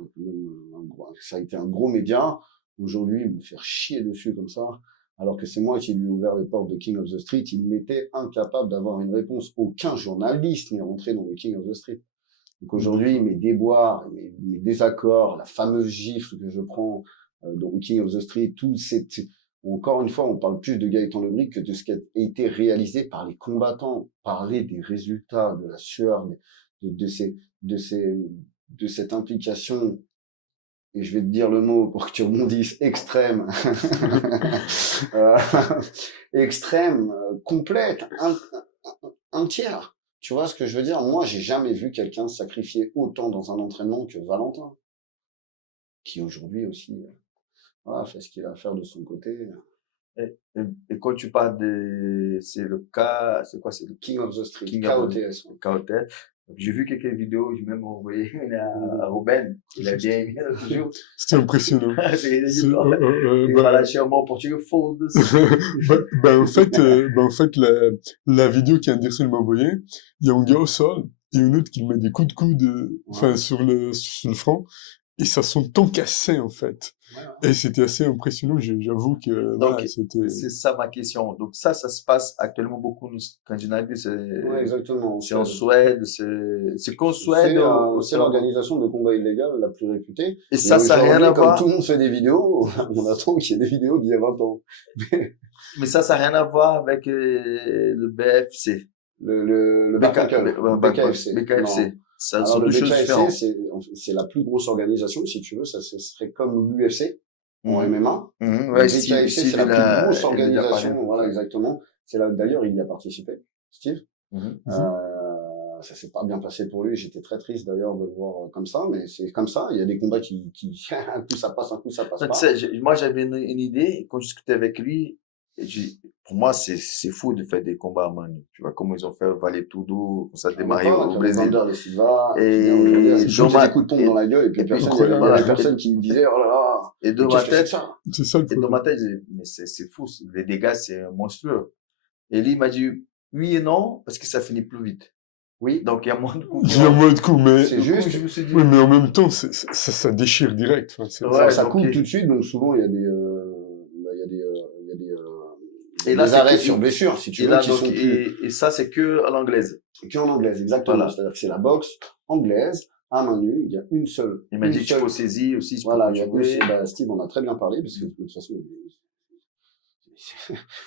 ça a été un gros média. Aujourd'hui, me faire chier dessus comme ça, alors que c'est moi qui lui ai ouvert les portes de King of the Street, il n'était incapable d'avoir une réponse. Aucun journaliste n'est rentré dans le King of the Street. Donc aujourd'hui, mes déboires, mes désaccords, la fameuse gifle que je prends dans le King of the Street, tout encore une fois, on parle plus de Gaëtan Lebric que de ce qui a été réalisé par les combattants. Parler des résultats, de la sueur, de cette implication, et je vais te dire le mot pour que tu rebondisses, extrême, extrême, complète, entière. Tu vois ce que je veux dire? Moi, j'ai jamais vu quelqu'un sacrifier autant dans un entraînement que Valentin, qui aujourd'hui aussi... voilà, fait ce qu'il a à faire de son côté. Et quand tu parles de, c'est le cas, c'est quoi, c'est le King of the Street, King of the KOTS. Ouais. KOTS. Donc, j'ai vu quelques vidéos, j'ai même envoyé une à Ruben. Il a bien aimé, toujours. C'était impressionnant. Il m'a lâché un mot portugais, foda-se. En fait, la vidéo qu'Anderson m'a envoyée, il y a un gars au sol et une autre qui met des coups de coude, enfin, sur le front. Et ça son ton cassé, en fait. Ouais. Et c'était assez impressionnant, j'avoue que, Donc, voilà, c'était... c'est ça ma question. Donc, ça se passe actuellement beaucoup en Scandinavie, Ouais, exactement. c'est en Suède, c'est qu'en Suède. C'est l'organisation de combat illégal la plus réputée. Et ça n'a rien à comme voir. tout le monde fait des vidéos, on attend qu'il y ait des vidéos d'il y a 20 ans. Mais ça n'a rien à voir avec le BFC. Le BKFC. BKFC. Ça Alors, sont le deux choses différentes. BKFC, c'est la plus grosse organisation, si tu veux, ça serait comme l'UFC en MMA. Ouais, Le BKFC, c'est la plus grosse organisation, voilà, exactement. C'est là, d'ailleurs, il y a participé, Steve. Ça s'est pas bien passé pour lui, j'étais très triste d'ailleurs de le voir comme ça, mais c'est comme ça, il y a des combats qui, un coup ça passe, un coup ça passe pas. Tu sais, moi j'avais une idée, et quand je discutais avec lui, pour moi c'est fou de faire des combats à main nue. Tu vois, comment ils ont fait Vale Tudo, ça a démarré au Brésil. Et je mettais des coups de pompe dans la gueule, et puis personne, il y avait personne qui me disait, oh là là, et dans ma tête, c'est ça le et dans ma tête, mais c'est fou, les dégâts c'est monstrueux. Et lui il m'a dit oui et non, parce que ça finit plus vite. Oui, donc il y a moins de coups. Il y a moins de coups, mais... C'est juste. Je me suis dit... Oui, mais en même temps, ça déchire direct. Enfin, ça coupe tout de suite, donc souvent il y a des, et là, des arrêts sur blessure, si tu veux, qui sont et ça, c'est que à l'anglaise. Que en anglaise, exactement. Voilà. C'est-à-dire que c'est la boxe anglaise, à main nue, il y a une seule. Il m'a dit que tu peux saisir aussi. Voilà, il y a aussi, Steve en a très bien parlé, parce que de toute façon,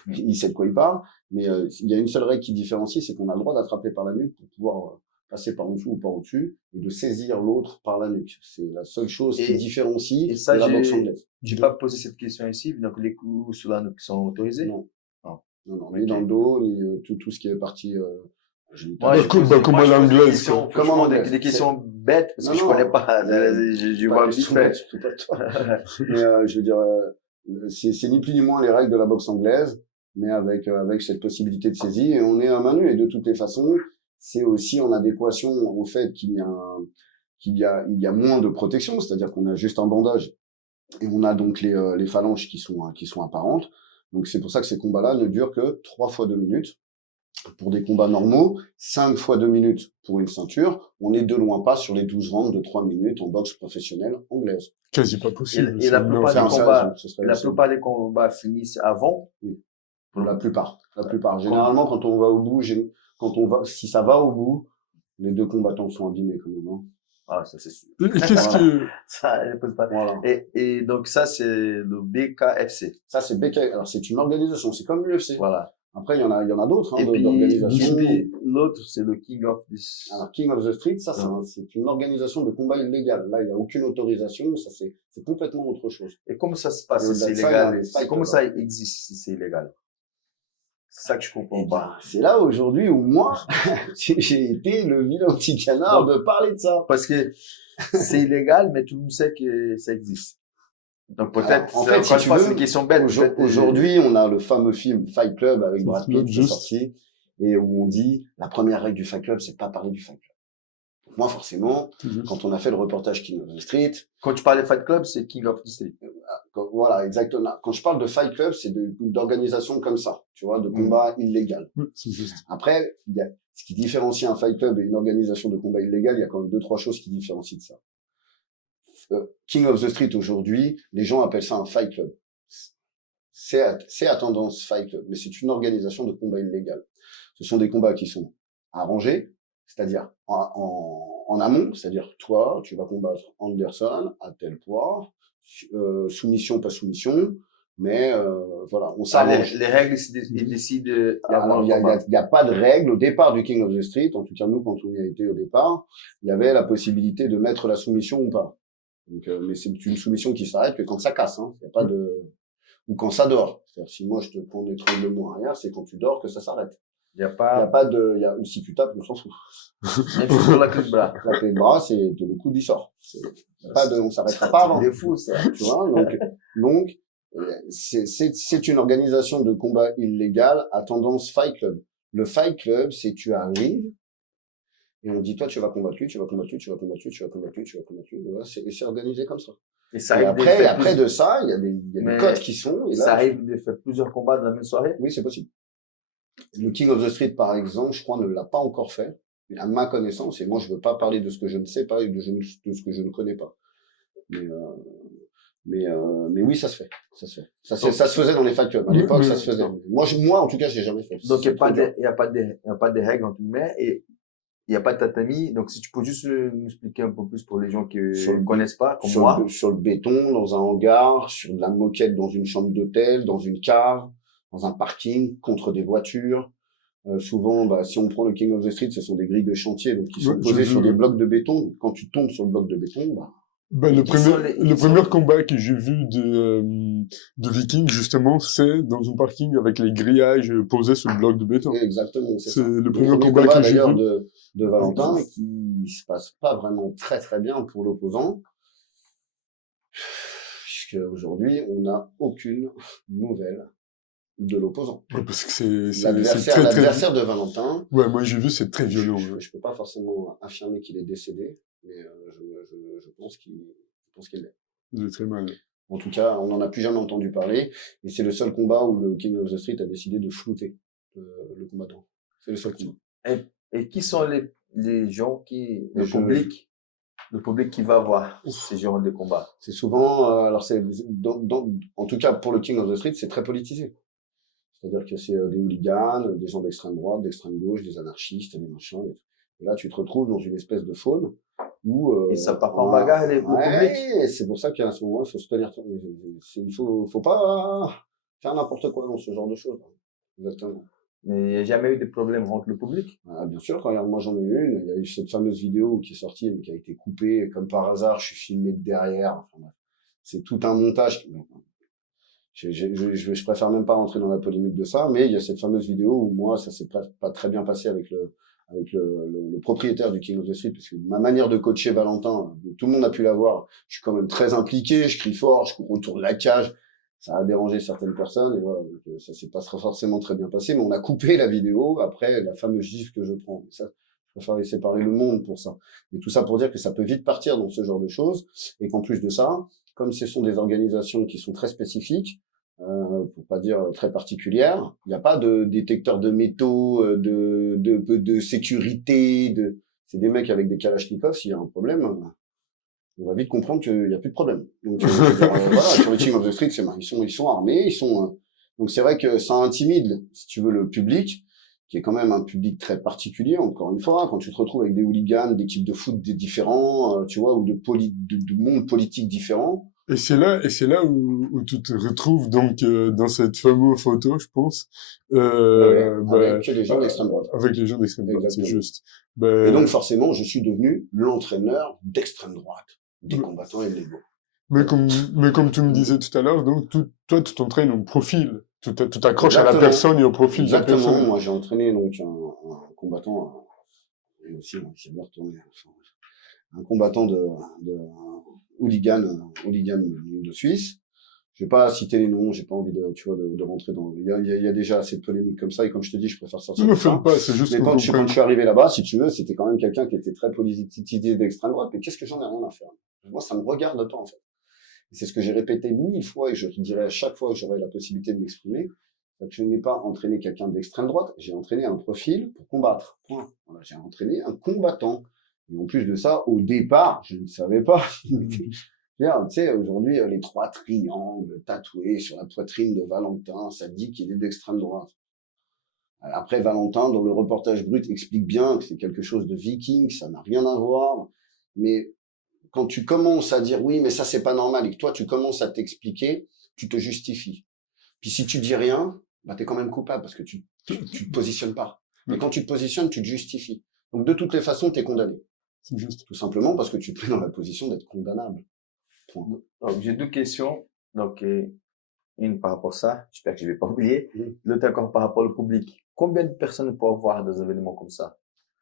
il sait de quoi il parle, mais il y a une seule règle qui différencie, c'est qu'on a le droit d'attraper par la nuque pour pouvoir passer par en dessous ou par au-dessus, et de saisir l'autre par la nuque. C'est la seule chose qui différencie et ça, de la boxe anglaise. J'ai pas posé cette question ici, donc les coups sur la nuque sont autorisés? Non. Non, ni dans le dos, ni tout ce qui est parti. Comme à l'anglaise. Comment des questions bêtes, parce que je connais pas. Je vois vite fait. Mais je veux dire, c'est ni plus ni moins les règles de la boxe anglaise, mais avec cette possibilité de saisie, et on est à main nue. Et de toutes les façons, c'est aussi en adéquation au fait qu'il y a moins de protection, c'est-à-dire qu'on a juste un bandage et on a donc les phalanges qui sont apparentes. Donc c'est pour ça que ces combats-là ne durent que 3 fois 2 minutes. Pour des combats normaux, 5 fois 2 minutes pour une ceinture, on est de loin pas sur les 12 rounds de 3 minutes en boxe professionnelle anglaise. Quasi pas possible. Et la plupart des combats finissent avant? Oui. Pour la plupart. Généralement, quand on va, si ça va au bout, les deux combattants sont abîmés quand même, hein. Ah, ça c'est sûr. Et qu'est-ce que... Ça, je pose pas. Voilà. Et donc ça, c'est le BKFC. Ça, c'est alors c'est une organisation, c'est comme l'UFC. Voilà. Après, il y en a d'autres, hein, d'organisations. Et puis, l'autre, c'est le King of this. Alors, King of the Street, ça, c'est une organisation de combat illégal. Là, il n'y a aucune autorisation, ça, c'est complètement autre chose. Et comment ça se passe si c'est illégal? Comment ça existe si c'est illégal? C'est ça que je comprends pas. C'est là, aujourd'hui, où moi, j'ai été le vilain petit canard de parler de ça. Parce que c'est illégal, mais tout le monde sait que ça existe. Donc peut-être, en fait, si tu veux, c'est une question bête. Aujourd'hui, on a le fameux film Fight Club avec Brad Pitt qui est sorti, et où on dit, la première règle du Fight Club, c'est pas parler du Fight Club. Donc moi, forcément, quand on a fait le reportage King of the Street. Quand tu parles de Fight Club, c'est King of the Street. Voilà, exactement. Quand je parle de Fight Club, c'est d'organisation comme ça, tu vois, de combat illégal. C'est juste. Après, ce qui différencie un Fight Club et une organisation de combat illégal, il y a quand même 2-3 choses qui différencient de ça. King of the Street aujourd'hui, les gens appellent ça un Fight Club. C'est à tendance Fight Club, mais c'est une organisation de combat illégal. Ce sont des combats qui sont arrangés, c'est-à-dire en amont, c'est-à-dire toi, tu vas combattre Anderson à tel poids, soumission pas soumission, mais voilà, on s'arrange. Les règles, ils décident. Il y a pas de règle au départ du King of the Street. En tout cas, nous, quand on y a été au départ, il y avait la possibilité de mettre la soumission ou pas. Donc, mais c'est une soumission qui s'arrête que quand ça casse, hein. Il y a pas ou quand ça dort. C'est-à-dire, si moi je te prends l'étranglement arrière, c'est quand tu dors que ça s'arrête. Si tu tapes, on s'en fout. Même sur la clé de bras. La clé de bras, c'est le coup d'y sort. On s'arrêtera pas avant. C'est fou, ça. Tu vois, donc, C'est une organisation de combat illégal à tendance Fight Club. Le Fight Club, c'est tu arrives et on dit toi tu vas combattre lui, tu vas combattre lui, tu vas combattre lui, tu vas combattre lui, tu vas combattre lui. Et voilà, c'est organisé comme ça. Et ça Et arrive après de ça, il y a des codes qui sont. Et là, ça arrive de faire plusieurs combats dans la même soirée. oui, c'est possible. Le King of the Street, par exemple, je crois ne l'a pas encore fait. Mais à ma connaissance, et moi je veux pas parler de ce que je ne sais pas et de ce que je ne connais pas. Mais oui, ça se fait. Ça se fait. Ça se faisait dans les Fight Clubs. À l'époque, ça se faisait. Moi, en tout cas, j'ai jamais fait. Donc, il n'y a pas de règles, entre guillemets, et il n'y a pas de tatami. Donc, si tu peux juste nous expliquer un peu plus pour les gens qui ne connaissent pas, comme moi. Sur le béton, dans un hangar, sur de la moquette dans une chambre d'hôtel, dans une cave, dans un parking, contre des voitures. Souvent, si on prend le King of the Street, ce sont des grilles de chantier, donc qui sont posées sur des blocs de béton. Quand tu tombes sur le bloc de béton, le premier combat que j'ai vu de Viking, justement, c'est dans un parking avec les grillages posés sur le bloc de béton. Exactement, c'est ça. Le premier combat que j'ai vu. De Valentin, qui se passe pas vraiment très très bien pour l'opposant. Puisque aujourd'hui, on n'a aucune nouvelle de l'opposant. Ouais, parce que c'est l'adversaire de Valentin. Ouais, moi j'ai vu, c'est très violent. Je peux pas forcément affirmer qu'il est décédé, mais je pense qu'il l'est. Il est très mal. En tout cas, on n'en a plus jamais entendu parler, et c'est le seul combat où le King of the Street a décidé de flouter le combattant. C'est le seul combat. Et qui sont les gens le public qui va voir ces genres de combats? C'est souvent, en tout cas pour le King of the Street, c'est très politisé. C'est-à-dire que c'est des hooligans, des gens d'extrême droite, d'extrême gauche, des anarchistes, des machins. Et là, tu te retrouves dans une espèce de faune où... et ça part en bagarre, le public. C'est pour ça qu'à ce moment-là, il faut se tenir... Il faut pas faire n'importe quoi dans ce genre de choses. Exactement. Mais il n'y a jamais eu de problème entre le public? Bien sûr, regarde, moi j'en ai eu une. Il y a eu cette fameuse vidéo qui est sortie, mais qui a été coupée. Comme par hasard, je suis filmé de derrière. Enfin, c'est tout un montage. Je préfère même pas rentrer dans la polémique de ça, mais il y a cette fameuse vidéo où moi, ça s'est pas très bien passé avec le propriétaire du King of the Street, parce que ma manière de coacher Valentin, tout le monde a pu la voir. Je suis quand même très impliqué, je crie fort, je cours autour de la cage. Ça a dérangé certaines personnes, et voilà, donc ça s'est pas forcément très bien passé, mais on a coupé la vidéo après la fameuse gifle que je prends. Ça, je préfère laisser parler le monde pour ça. Et tout ça pour dire que ça peut vite partir dans ce genre de choses, et qu'en plus de ça, comme ce sont des organisations qui sont très spécifiques, pour pas dire très particulières, il n'y a pas de détecteur de métaux, de sécurité, c'est des mecs avec des kalachnikovs. S'il y a un problème, on va vite comprendre qu'il n'y a plus de problème. Donc, voilà, sur le King of the Street, ils sont armés, donc c'est vrai que ça intimide, si tu veux, le public, qui est quand même un public très particulier, encore une fois, quand tu te retrouves avec des hooligans, d'équipes de foot différents, tu vois, ou de mondes politiques différents. Et c'est là où tu te retrouves donc dans cette fameuse photo, je pense. Avec les gens d'extrême droite. Avec les gens d'extrême droite, c'est juste. Et donc forcément, je suis devenu l'entraîneur d'extrême droite, des combattants illégaux. Mais comme tu me disais tout à l'heure, donc toi tu t'entraînes au profil, tu t'accroches à la personne et au profil de la personne. Exactement. Moi j'ai entraîné donc un combattant, et aussi il s'est bien retourné, un combattant de hooligan de Suisse. Je vais pas citer les noms, j'ai pas envie de rentrer dans, il y a déjà assez de polémiques comme ça, et comme je te dis, je préfère sortir Ne de me fais ça. pas, c'est juste mais quand je suis arrivé là-bas, si tu veux, c'était quand même quelqu'un qui était très politisé d'extrême droite, mais qu'est-ce que j'en ai rien à faire? Moi, ça me regarde pas, en fait. Et c'est ce que j'ai répété 1000 fois, et je te dirais à chaque fois que j'aurai la possibilité de m'exprimer, c'est que je n'ai pas entraîné quelqu'un d'extrême droite, j'ai entraîné un profil pour combattre. Point. Voilà, j'ai entraîné un combattant. Et en plus de ça, au départ, je ne savais pas. Tu sais, aujourd'hui, les 3 triangles tatoués sur la poitrine de Valentin, ça dit qu'il est d'extrême droite. Après, Valentin, dans le reportage brut, explique bien que c'est quelque chose de viking, ça n'a rien à voir. Mais quand tu commences à dire oui, mais ça c'est pas normal, et que toi tu commences à t'expliquer, tu te justifies. Puis si tu dis rien, t'es quand même coupable parce que tu te positionnes pas. Mais quand tu te positionnes, tu te justifies. Donc de toutes les façons, t'es condamné. C'est juste. Tout simplement parce que tu te mets dans la position d'être condamnable. Donc, j'ai 2 questions. Donc, une par rapport à ça, j'espère que je vais pas oublier. L'autre encore par rapport au public. Combien de personnes peuvent voir dans un événement comme ça?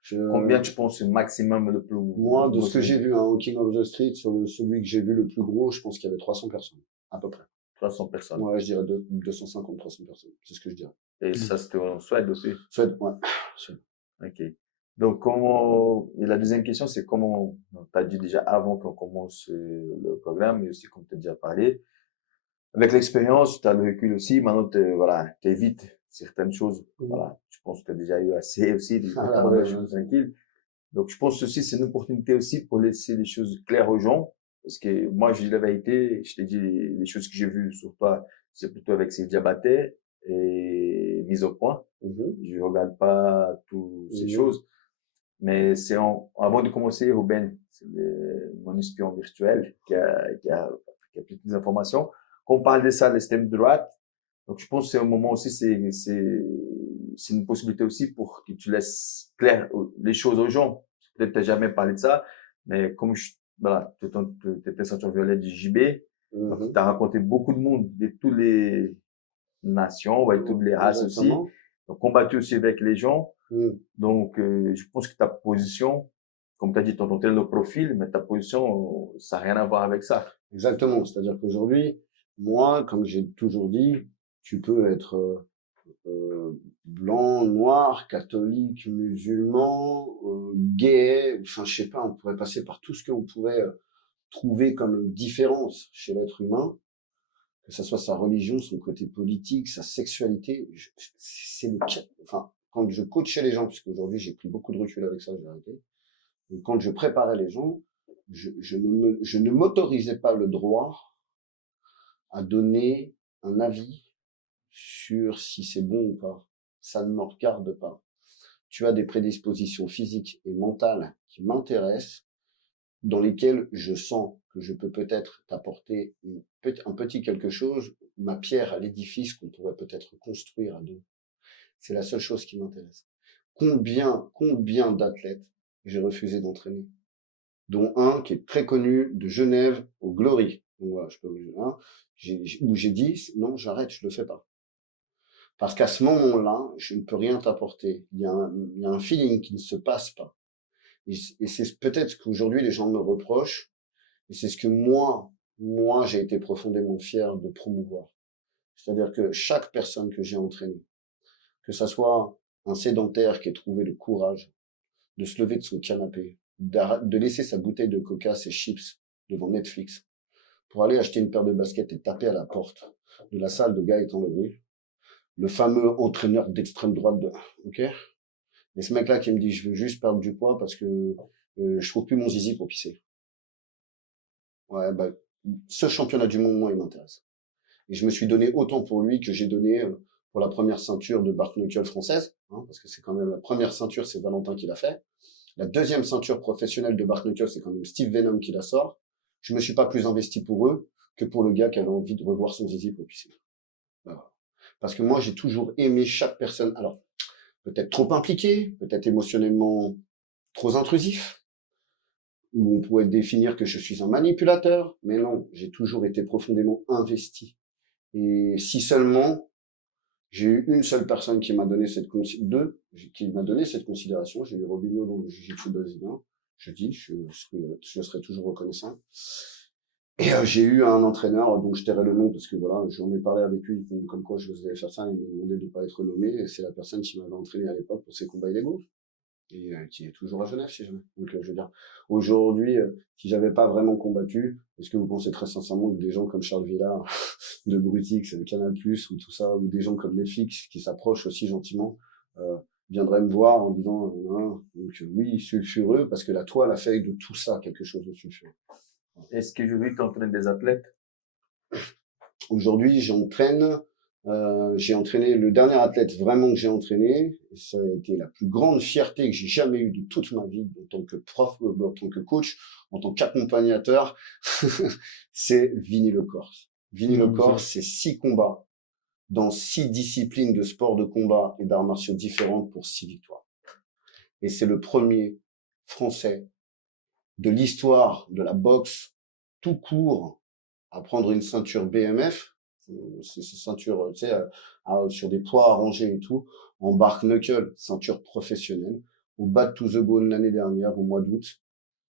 Combien tu penses le maximum le plus? Moi, de ce que j'ai vu au King of the Street, sur celui que j'ai vu le plus gros, je pense qu'il y avait 300 personnes, à peu près. 300 personnes. Ouais, je dirais 250, 300 personnes. C'est ce que je dirais. Et ça, c'était en Suède aussi. Suède, ouais. Suède. Ok. Donc, et la deuxième question, c'est comment, tu as dit déjà avant qu'on commence le programme, mais aussi comme tu as déjà parlé, avec l'expérience, tu as le recul aussi, maintenant, voilà, t'évites certaines choses. Voilà. Je pense que tu as déjà eu assez aussi, de Ah, ouais, ouais, choses tranquilles. Donc, je pense aussi, c'est une opportunité aussi pour laisser les choses claires aux gens. Parce que moi, je dis la vérité, je t'ai dit les choses que j'ai vues sur toi, c'est plutôt avec ces diabatés et mise au point. Je regarde pas toutes ces choses. Mais c'est avant de commencer, Ruben, c'est mon espion virtuel qui a plus d'informations. Quand on parle de ça, l'extrême droite, donc je pense que c'est un moment aussi, c'est une possibilité aussi pour que tu laisses clair les choses aux gens. Peut-être que tu n'as jamais parlé de ça, mais comme voilà, tu étais ceinture violette du JB, donc tu as rencontré beaucoup de monde de toutes les nations, ouais, toutes les races aussi. Donc combattu aussi avec les gens. Donc je pense que ta position, comme tu as dit, ton tel le profil, mais ta position, ça n'a rien à voir avec ça. Exactement. C'est-à-dire qu'aujourd'hui, moi, comme j'ai toujours dit, tu peux être blanc, noir, catholique, musulman, gay, enfin je sais pas, on pourrait passer par tout ce qu'on pourrait trouver comme différence chez l'être humain, que ce soit sa religion, son côté politique, sa sexualité. C'est le cas. Enfin, quand je coachais les gens, puisque aujourd'hui j'ai pris beaucoup de recul avec ça, j'ai arrêté. Donc, quand je préparais les gens, je ne m'autorisais pas le droit à donner un avis sur si c'est bon ou pas. Ça ne me regarde pas. Tu as des prédispositions physiques et mentales qui m'intéressent, dans lesquelles je sens que je peux peut-être t'apporter un petit quelque chose, ma pierre à l'édifice qu'on pourrait peut-être construire à deux. C'est la seule chose qui m'intéresse. Combien d'athlètes j'ai refusé d'entraîner, dont un qui est très connu de Genève au Glory. Donc voilà, je peux où j'ai dit non, j'arrête, je le fais pas. Parce qu'à ce moment-là, je ne peux rien t'apporter. Il y a un feeling qui ne se passe pas. Et c'est peut-être ce qu'aujourd'hui les gens me reprochent, et c'est ce que moi, j'ai été profondément fier de promouvoir. C'est-à-dire que chaque personne que j'ai entraînée, que ça soit un sédentaire qui ait trouvé le courage de se lever de son canapé, de laisser sa bouteille de coca, ses chips devant Netflix, pour aller acheter une paire de baskets et taper à la porte de la salle de Gaëtan Levé, le fameux entraîneur d'extrême droite ok? Et ce mec-là qui me dit, je veux juste perdre du poids parce que je trouve plus mon zizi pour pisser. Ouais, bah, ce championnat du monde, moi, il m'intéresse. Et je me suis donné autant pour lui que j'ai donné pour la première ceinture de Bart Knuckle française, hein, parce que c'est quand même la première ceinture, c'est Valentin qui l'a fait. La deuxième ceinture professionnelle de Bart Knuckle, c'est quand même Steve Venom qui la sort. Je me suis pas plus investi pour eux que pour le gars qui avait envie de revoir son zizi pour pisser. Voilà. Parce que moi, j'ai toujours aimé chaque personne. Alors, peut-être trop impliqué, peut-être émotionnellement trop intrusif, où on pourrait définir que je suis un manipulateur, mais non, j'ai toujours été profondément investi. Et si seulement j'ai eu une seule personne qui m'a donné cette considération, j'ai eu Robinho dans le jiu-jitsu brésilien, je serai toujours reconnaissant. Et j'ai eu un entraîneur dont je tairai le nom parce que voilà, j'en ai parlé avec lui, comme quoi je devais faire ça, il m'a demandé de ne pas être nommé, et c'est la personne qui m'avait entraîné à l'époque pour ses combats illégaux, et qui est toujours à Genève, si jamais. Donc je veux dire, aujourd'hui, si j'avais pas vraiment combattu, est-ce que vous pensez très sincèrement que des gens comme Charles Villard, de Brutix, Canal+, ou tout ça, ou des gens comme Netflix, qui s'approchent aussi gentiment, viendraient me voir en disant, donc oui, sulfureux, parce que la toile a fait de tout ça quelque chose de sulfureux. Est-ce qu'aujourd'hui, tu entraînes des athlètes? Aujourd'hui, j'ai entraîné le dernier athlète vraiment que j'ai entraîné, et ça a été la plus grande fierté que j'ai jamais eue de toute ma vie en tant que prof, en tant que coach, en tant qu'accompagnateur, c'est Vinny Le Corse. Vinny Le Corse, c'est 6 combats dans 6 disciplines de sport de combat et d'arts martiaux différentes pour 6 victoires. Et c'est le premier Français de l'histoire de la boxe tout court à prendre une ceinture BMF, c'est ces ceintures, tu sais, sur des poids arrangés et tout, en Bart Knuckle, ceinture professionnelle, au Bad to the Bone l'année dernière, au mois d'août.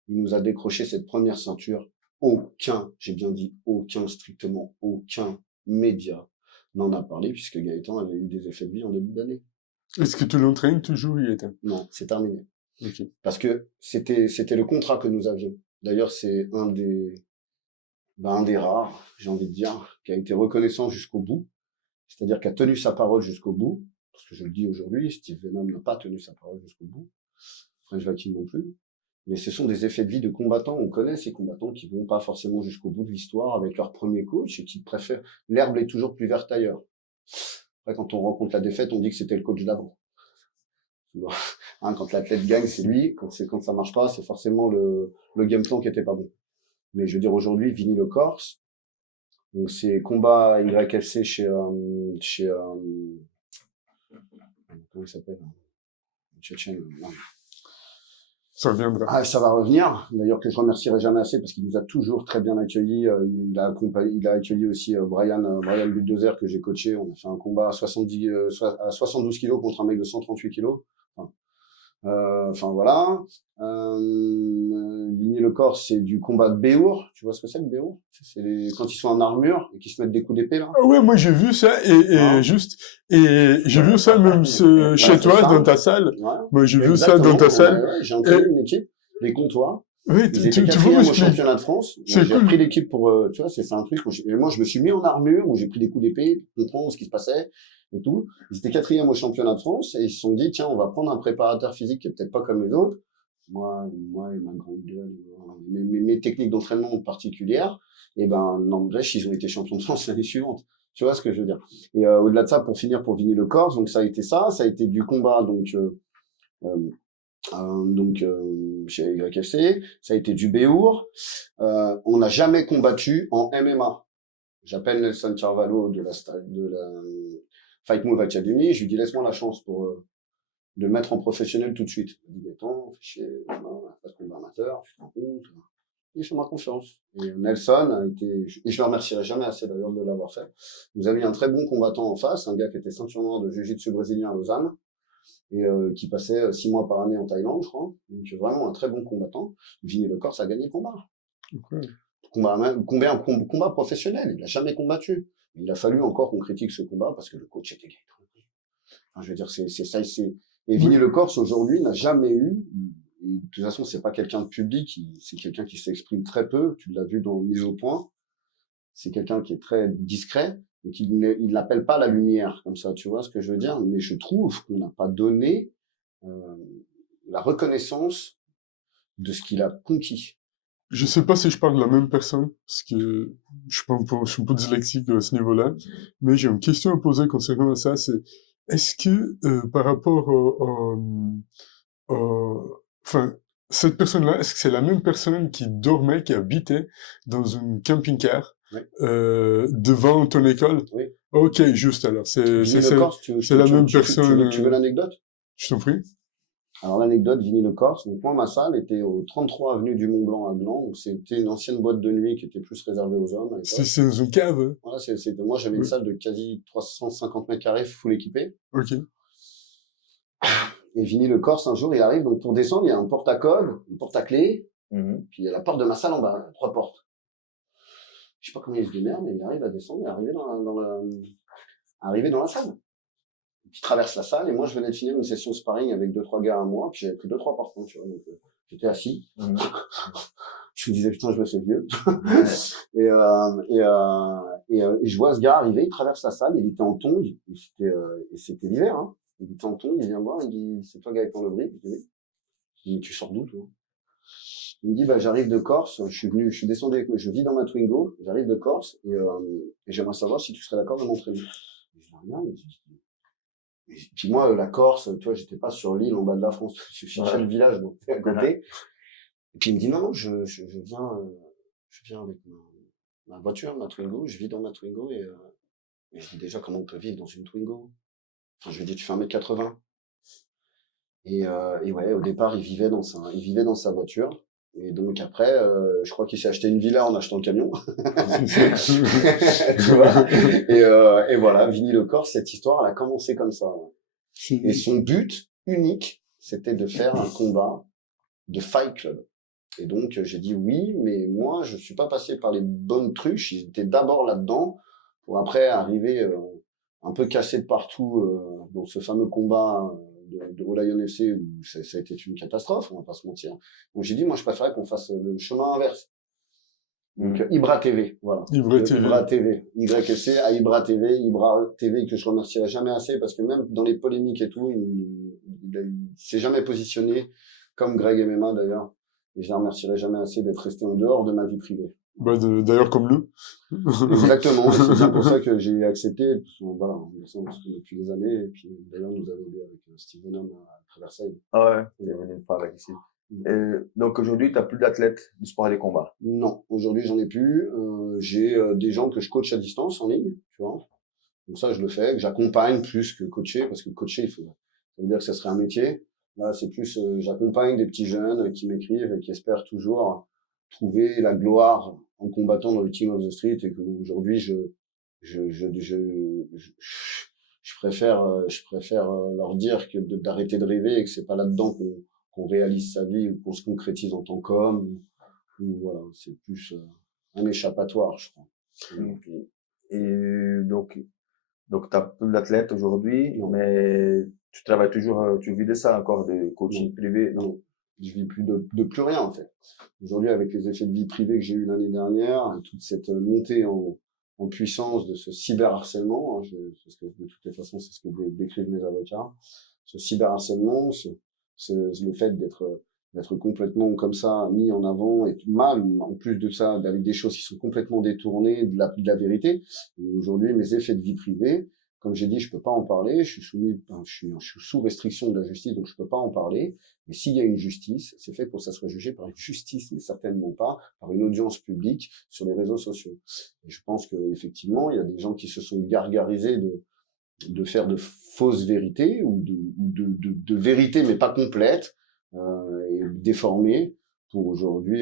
Il nous a décroché cette première ceinture. Aucun, j'ai bien dit aucun, strictement aucun média n'en a parlé, puisque Gaëtan avait eu des effets de vie en début d'année. Est-ce que tu l'entraînes toujours, Gaëtan? Non, c'est terminé. Ok. Parce que c'était le contrat que nous avions. D'ailleurs, c'est un des rares, j'ai envie de dire, qui a été reconnaissant jusqu'au bout. C'est-à-dire qui a tenu sa parole jusqu'au bout. Parce que je le dis aujourd'hui, Steve Venom n'a pas tenu sa parole jusqu'au bout. French Vakin non plus. Mais ce sont des effets de vie de combattants. On connaît ces combattants qui vont pas forcément jusqu'au bout de l'histoire avec leur premier coach et qui préfèrent, l'herbe est toujours plus verte ailleurs. Après, quand on rencontre la défaite, on dit que c'était le coach d'avant. Hein, quand l'athlète gagne, c'est lui. Quand ça marche pas, c'est forcément le game plan qui était pas bon. Mais je veux dire, aujourd'hui, Vinny Le Corse, donc c'est combat YFC chez comment il s'appelle? Tchétchène. Ça reviendra. Ah, ça va revenir. D'ailleurs, que je remercierai jamais assez parce qu'il nous a toujours très bien accueillis. Il a accueilli aussi Brian Bulldozer que j'ai coaché. On a fait un combat à 72 kilos contre un mec de 138 kilos. Enfin voilà. Vinny Le Corse, c'est du combat de Béour. Tu vois ce que c'est le Béour? C'est quand ils sont en armure et qu'ils se mettent des coups d'épée là. Ah ouais, moi j'ai vu ça et j'ai vu ça même chez toi dans ta salle. Ouais. Moi j'ai vu ça dans ta salle. Ouais, j'ai entraîné une équipe, les Comtois. Oui, Ils étaient tu vois, quatrième au je championnat de France. C'est J'ai cool. pris l'équipe pour, tu vois, c'est un truc où et moi je me suis mis en armure, où j'ai pris des coups d'épée, pour comprendre ce qui se passait et tout. Ils étaient quatrième au championnat de France et ils se sont dit, tiens, on va prendre un préparateur physique qui est peut-être pas comme les autres. Moi et ma grande gueule, mes techniques d'entraînement particulières, et ben, n'empêche, ils ont été champions de France l'année suivante. Tu vois ce que je veux dire? Et au-delà de ça, pour finir, pour Vinny Le Corse, donc ça a été du combat, chez YFC, ça a été du Béour. On n'a jamais combattu en MMA. J'appelle Nelson Carvalho de la Fight Move Academy, je lui dis laisse-moi la chance de le mettre en professionnel tout de suite. Il me dit attends, pas de combat amateur, tu te rends compte. Il fait ma confiance. Et Nelson a été, et je le remercierai jamais assez d'ailleurs de l'avoir fait. Nous a mis un très bon combattant en face, un gars qui était ceinture noire de jiu-jitsu brésilien à Lausanne et qui passait 6 mois par année en Thaïlande, je crois. Donc vraiment un très bon combattant. Vinny Le Corse a gagné le combat. Okay. Combat professionnel. Il a jamais combattu. Il a fallu encore qu'on critique ce combat parce que le coach était gay. Enfin, je veux dire, c'est ça. Et Vinny Le Corse aujourd'hui n'a jamais eu. Et de toute façon, c'est pas quelqu'un de public. C'est quelqu'un qui s'exprime très peu. Tu l'as vu dans Mise au point. C'est quelqu'un qui est très discret. Donc il n'appelle pas la lumière comme ça, tu vois ce que je veux dire. Mais je trouve qu'on n'a pas donné la reconnaissance de ce qu'il a conquis. Je sais pas si je parle de la même personne, parce que je suis un peu dyslexique à ce niveau-là, mais j'ai une question à poser concernant ça, c'est est-ce que par rapport enfin, cette personne-là, est-ce que c'est la même personne qui dormait, qui habitait dans une camping-car Oui. devant ton école? Oui. Ok, juste alors, c'est la même personne. Tu veux l'anecdote? Je t'en prie. Alors l'anecdote, Vinny Le Corse, donc moi ma salle était au 33 avenue du Mont Blanc à Gland, donc c'était une ancienne boîte de nuit qui était plus réservée aux hommes. C'est dans une cave. Voilà, moi j'avais une salle de quasi 350 mètres carrés full équipée. Ok. Et Vinny Le Corse un jour il arrive, donc pour descendre il y a un porte-à-code, une porte à clé, puis il y a la porte de ma salle en bas, 3 portes. Je sais pas comment il se démerde, mais il arrive à descendre et arriver dans la salle. Qui traverse la salle, et moi, je venais de finir une session sparring avec 2-3 gars à moi, puis j'avais pris 2-3 partants, tu vois, donc, j'étais assis. Je me disais, putain, je me fais vieux. et je vois ce gars arriver, il traverse la salle, il était en tongs, et c'était l'hiver, hein. Il était en tongs, il vient voir, il me dit, c'est toi Gaëtan Lebris? Je dis, oui. Je dis, mais tu sors d'où, toi? Il me dit, bah, j'arrive de Corse, je descendais, je vis dans ma Twingo, j'arrive de Corse, et j'aimerais savoir si tu serais d'accord de m'entraîner. Je dis, rien, mais et puis moi, la Corse, tu vois, j'étais pas sur l'île en bas de la France, je cherchais le village, donc à côté. Et puis il me dit non, je viens avec ma voiture, ma Twingo, je vis dans ma Twingo et je dis déjà comment on peut vivre dans une Twingo. Enfin, je lui dis tu fais 1m80. Et ouais, au départ, il vivait dans sa voiture. Et donc après, je crois qu'il s'est acheté une villa en achetant le camion. Tu vois, et voilà, Vinny Le Corse, cette histoire, elle a commencé comme ça. Et son but unique, c'était de faire un combat de Fight Club. Et donc j'ai dit oui, mais moi je suis pas passé par les bonnes truches. J'étais d'abord là-dedans pour après arriver un peu cassé de partout dans ce fameux combat de All Lion FC où ça a été une catastrophe, on va pas se mentir. Donc j'ai dit, moi je préférais qu'on fasse le chemin inverse. Donc Ibra TV, voilà. Ibra TV. Ibra TV. YFC à Ibra TV. Ibra TV que je remercierai jamais assez parce que même dans les polémiques et tout, il s'est jamais positionné comme Greg MMA d'ailleurs. Et je ne remercierai jamais assez d'être resté en dehors de ma vie privée. Bah, d'ailleurs, comme nous. Exactement. C'est bien pour ça que j'ai accepté. Parce que, voilà, on se connaît depuis des années. Et puis, d'ailleurs, nous avons aidé avec Steve Venom à Versailles. Ah ouais, il est venu une fois avec ici. Donc aujourd'hui, tu n'as plus d'athlètes du sport et des combats? Non, aujourd'hui, j'en ai plus. J'ai des gens que je coach à distance en ligne, tu vois. Donc ça, je le fais, que j'accompagne plus que coacher, parce que coacher, ça veut dire que ça serait un métier. Là, c'est plus, j'accompagne des petits jeunes qui m'écrivent et qui espèrent toujours trouver la gloire en combattant dans le King of the Street et qu'aujourd'hui, je préfère leur dire que d'arrêter de rêver et que c'est pas là-dedans qu'on réalise sa vie ou qu'on se concrétise en tant qu'homme. Ou voilà, c'est plus un échappatoire, je crois. Okay. Et donc t'as plus d'athlètes aujourd'hui, mais tu travailles toujours, tu vis de ça encore, de coaching privé? Non, je vis plus de plus rien en fait. Aujourd'hui, avec les effets de vie privée que j'ai eu l'année dernière, toute cette montée en puissance de ce cyberharcèlement, parce que de toutes les façons, c'est ce que décrivent mes avocats, ce cyberharcèlement, le fait d'être complètement comme ça mis en avant et mal, en plus de ça, avec des choses qui sont complètement détournées de la vérité. Et aujourd'hui, mes effets de vie privée, comme j'ai dit, je peux pas en parler, je suis sous restriction de la justice, donc je peux pas en parler. Mais s'il y a une justice, c'est fait pour que ça soit jugé par une justice, mais certainement pas par une audience publique sur les réseaux sociaux. Et je pense que effectivement, il y a des gens qui se sont gargarisés de faire de fausses vérités ou de vérités mais pas complètes et déformées pour aujourd'hui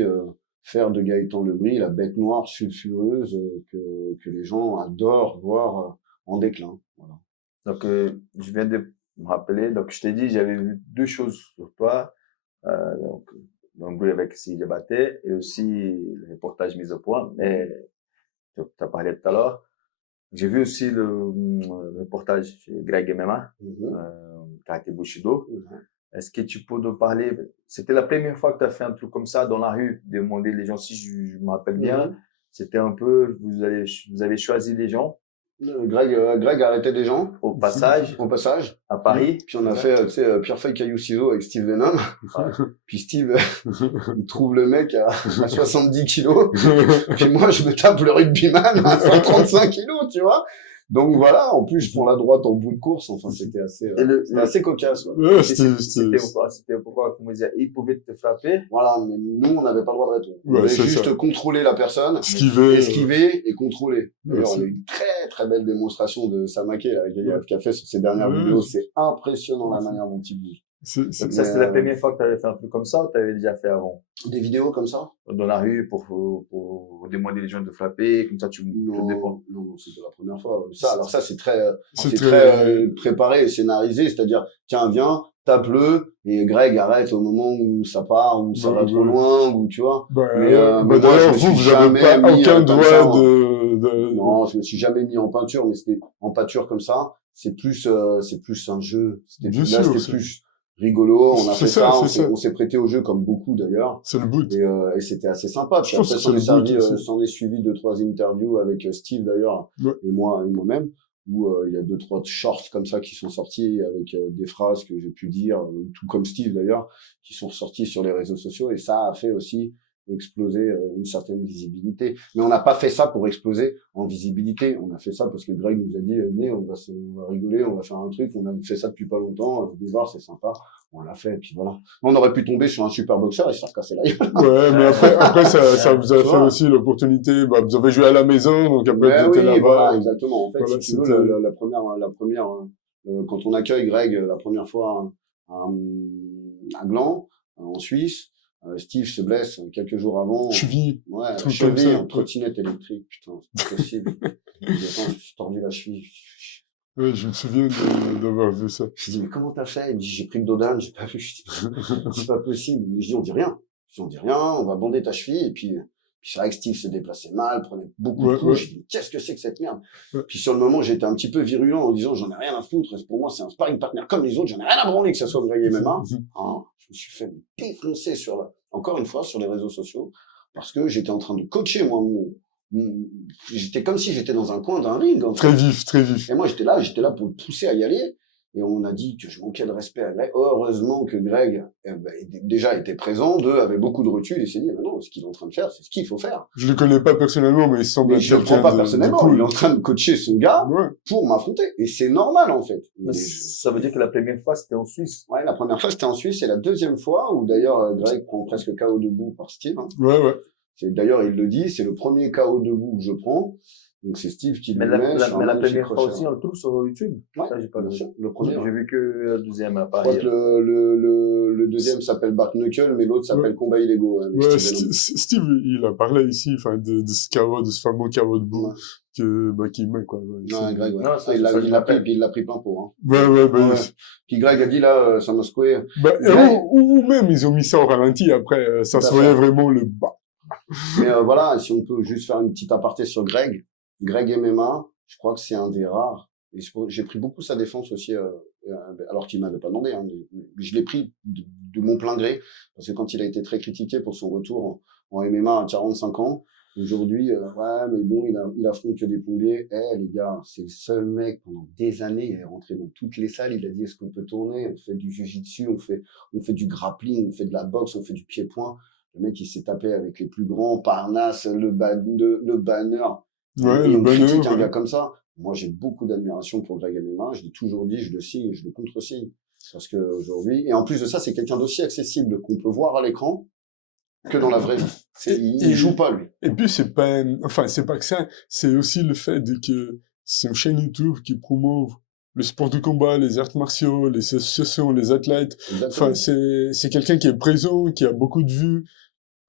faire de Gaëtan Lebris la bête noire sulfureuse que les gens adorent voir en déclin. Voilà. Donc je viens de me rappeler, donc je t'ai dit, j'avais vu deux choses sur toi, donc l'embrouille avec Sidi Diabaté et aussi le reportage mis au point, mais tu as parlé tout à l'heure. J'ai vu aussi le reportage chez Greg MMA, Karate Bushido. Est-ce que tu peux nous parler? C'était la première fois que tu as fait un truc comme ça dans la rue, demander les gens, si je me rappelle bien. C'était un peu, vous avez choisi les gens. Greg arrêtait des gens. Au passage. À Paris. Puis on a fait, tu sais, pierre feuille caillou ciseaux avec Steve Venom. Ouais. Puis Steve, il trouve le mec à 70 kilos. Puis moi, je me tape le rugbyman à 135 kilos, tu vois. Donc voilà, en plus, je prends la droite en bout de course. Enfin, c'était assez cocasse. Ouais, c'était pourquoi, comment dire, il pouvait te frapper. Voilà, mais nous, on n'avait pas le droit de répondre. On devait juste contrôler la personne, esquiver et contrôler. D'ailleurs, on a eu une très très belle démonstration de Samaké, là, qui a fait sur ses dernières vidéos. C'est impressionnant la manière dont il bouge. Donc ça, c'était la première fois que tu avais fait un truc comme ça ou tu avais déjà fait avant? Des vidéos comme ça? Dans la rue pour demander les gens de frapper, comme ça tu te défends? Non, c'était la première fois. Alors ça, c'est très préparé et scénarisé, c'est-à-dire, tiens, viens, tape-le, et Greg arrête au moment où ça part, où ça va trop loin, ou tu vois. Mais d'ailleurs, vous avez pas aucun doigt de... Non, je me suis jamais mis en peinture, mais c'était en peinture comme ça. C'est plus un jeu. C'était plus rigolo, on a fait ça, on s'est prêté au jeu comme beaucoup d'ailleurs. C'est le but. Et c'était assez sympa. Puis après, s'en est suivi 2-3 interviews avec Steve d'ailleurs, et moi-même, où il y a 2-3 shorts comme ça qui sont sortis avec des phrases que j'ai pu dire, tout comme Steve d'ailleurs, qui sont sortis sur les réseaux sociaux, et ça a fait aussi exploser une certaine visibilité. Mais on n'a pas fait ça pour exploser en visibilité. On a fait ça parce que Greg nous a dit, venez, on va rigoler, on va faire un truc. On a fait ça depuis pas longtemps. Vous allez voir, c'est sympa. On l'a fait, et puis voilà. On aurait pu tomber sur un super boxeur et se faire casser la gueule. Ouais, mais après ça vous a fait aussi l'opportunité. Bah, vous avez joué à la maison, donc après vous étiez là-bas. Voilà, exactement. En fait, si tu veux, la première, quand on accueille Greg la première fois à Gland, en Suisse, Steve se blesse quelques jours avant. Cheville. Ouais, cheville en trottinette électrique. Putain, c'est possible. Attends, je me suis tordu la cheville. Ouais, je me souviens d'avoir vu ça. Je dis, mais comment t'as fait? Il me dit, j'ai pris le Dodan, j'ai pas vu. Je dis, c'est pas possible. Mais je dis, on dit rien. On va bander ta cheville, et puis Puis c'est vrai que Steve se déplaçait mal, prenait beaucoup de Ouais, coups. ouais. J'ai dit, qu'est-ce que c'est que cette merde? Ouais. Puis sur le moment, j'étais un petit peu virulent en disant, j'en ai rien à foutre. Pour moi, c'est un sparring partner comme les autres. J'en ai rien à branler que ça soit Greg MMA. Hein, je me suis fait défoncer encore une fois, sur les réseaux sociaux, parce que j'étais en train de coacher, moi, j'étais comme si j'étais dans un coin d'un ring, en fait. Très vif, très vif. Et moi, j'étais là pour le pousser à y aller. Et on a dit que je manquais de respect à Greg. Heureusement que Greg, déjà était présent, avait beaucoup de recul et s'est dit, non, ce qu'il est en train de faire, c'est ce qu'il faut faire. Je le connais pas personnellement, mais il semble Mais être je le prends quelqu'un pas de personnellement. cool. Il est en train de coacher son gars Ouais. pour m'affronter. Et c'est normal, en fait. Mais ça veut dire que la première fois, c'était en Suisse. Ouais, la première fois, c'était en Suisse, et la deuxième fois, où d'ailleurs, Greg prend presque KO debout par Steve, hein. Ouais, ouais. D'ailleurs, il le dit, c'est le premier KO debout que je prends. Donc c'est Steve qui Mais le la, met la, sur un mais la magnifique première fois crochet. aussi, on le trouve sur YouTube. Ouais, Ça, j'ai pas bien vu. sûr, le premier. J'ai vu que le deuxième à Je crois Paris. que le deuxième s'appelle Back Knuckle, mais l'autre s'appelle Combat Illégaux. Avec Ouais, Steve Steve, il a parlé ici, enfin, de ce KO, de ce fameux KO de bout, Ouais. qu'il met, quoi. Ouais, Non, Greg, ouais. Non, ça, il ça, je l'a pris, m'appelle. puis il l'a pris plein pot, hein. ouais. Ouais. Puis Greg a dit là, ça m'a secoué. Bah, ou même, ils ont mis ça au ralenti, après, ça Tout à se voyait fait. vraiment le bas. Mais voilà, si on peut juste faire une petite aparté sur Greg MMA, je crois que c'est un des rares. Et j'ai pris beaucoup sa défense aussi, alors qu'il m'avait pas demandé, hein, mais je l'ai pris de mon plein gré, parce que quand il a été très critiqué pour son retour en MMA à 45 ans, aujourd'hui, ouais, mais bon, il affronte que des plombiers. Les gars, c'est le seul mec pendant des années, il est rentré dans toutes les salles, il a dit, est-ce qu'on peut tourner? On fait du jiu-jitsu, on fait du grappling, on fait de la boxe, on fait du pied-point. Le mec, il s'est tapé avec les plus grands, Parnasse, le banner. Ouais, Et le on critique banner, un ouais. gars comme ça. Moi, j'ai beaucoup d'admiration pour Greg MMA. Je l'ai toujours dit, je le signe et je le contre-signe. Parce que aujourd'hui, et en plus de ça, c'est quelqu'un d'aussi accessible qu'on peut voir à l'écran que dans la vraie vie. Il joue pas, lui. Et puis, c'est pas que ça, c'est aussi le fait que c'est une chaîne YouTube qui promouve le sport de combat, les arts martiaux, les associations, les athlètes. Exactement. Enfin, c'est quelqu'un qui est présent, qui a beaucoup de vues.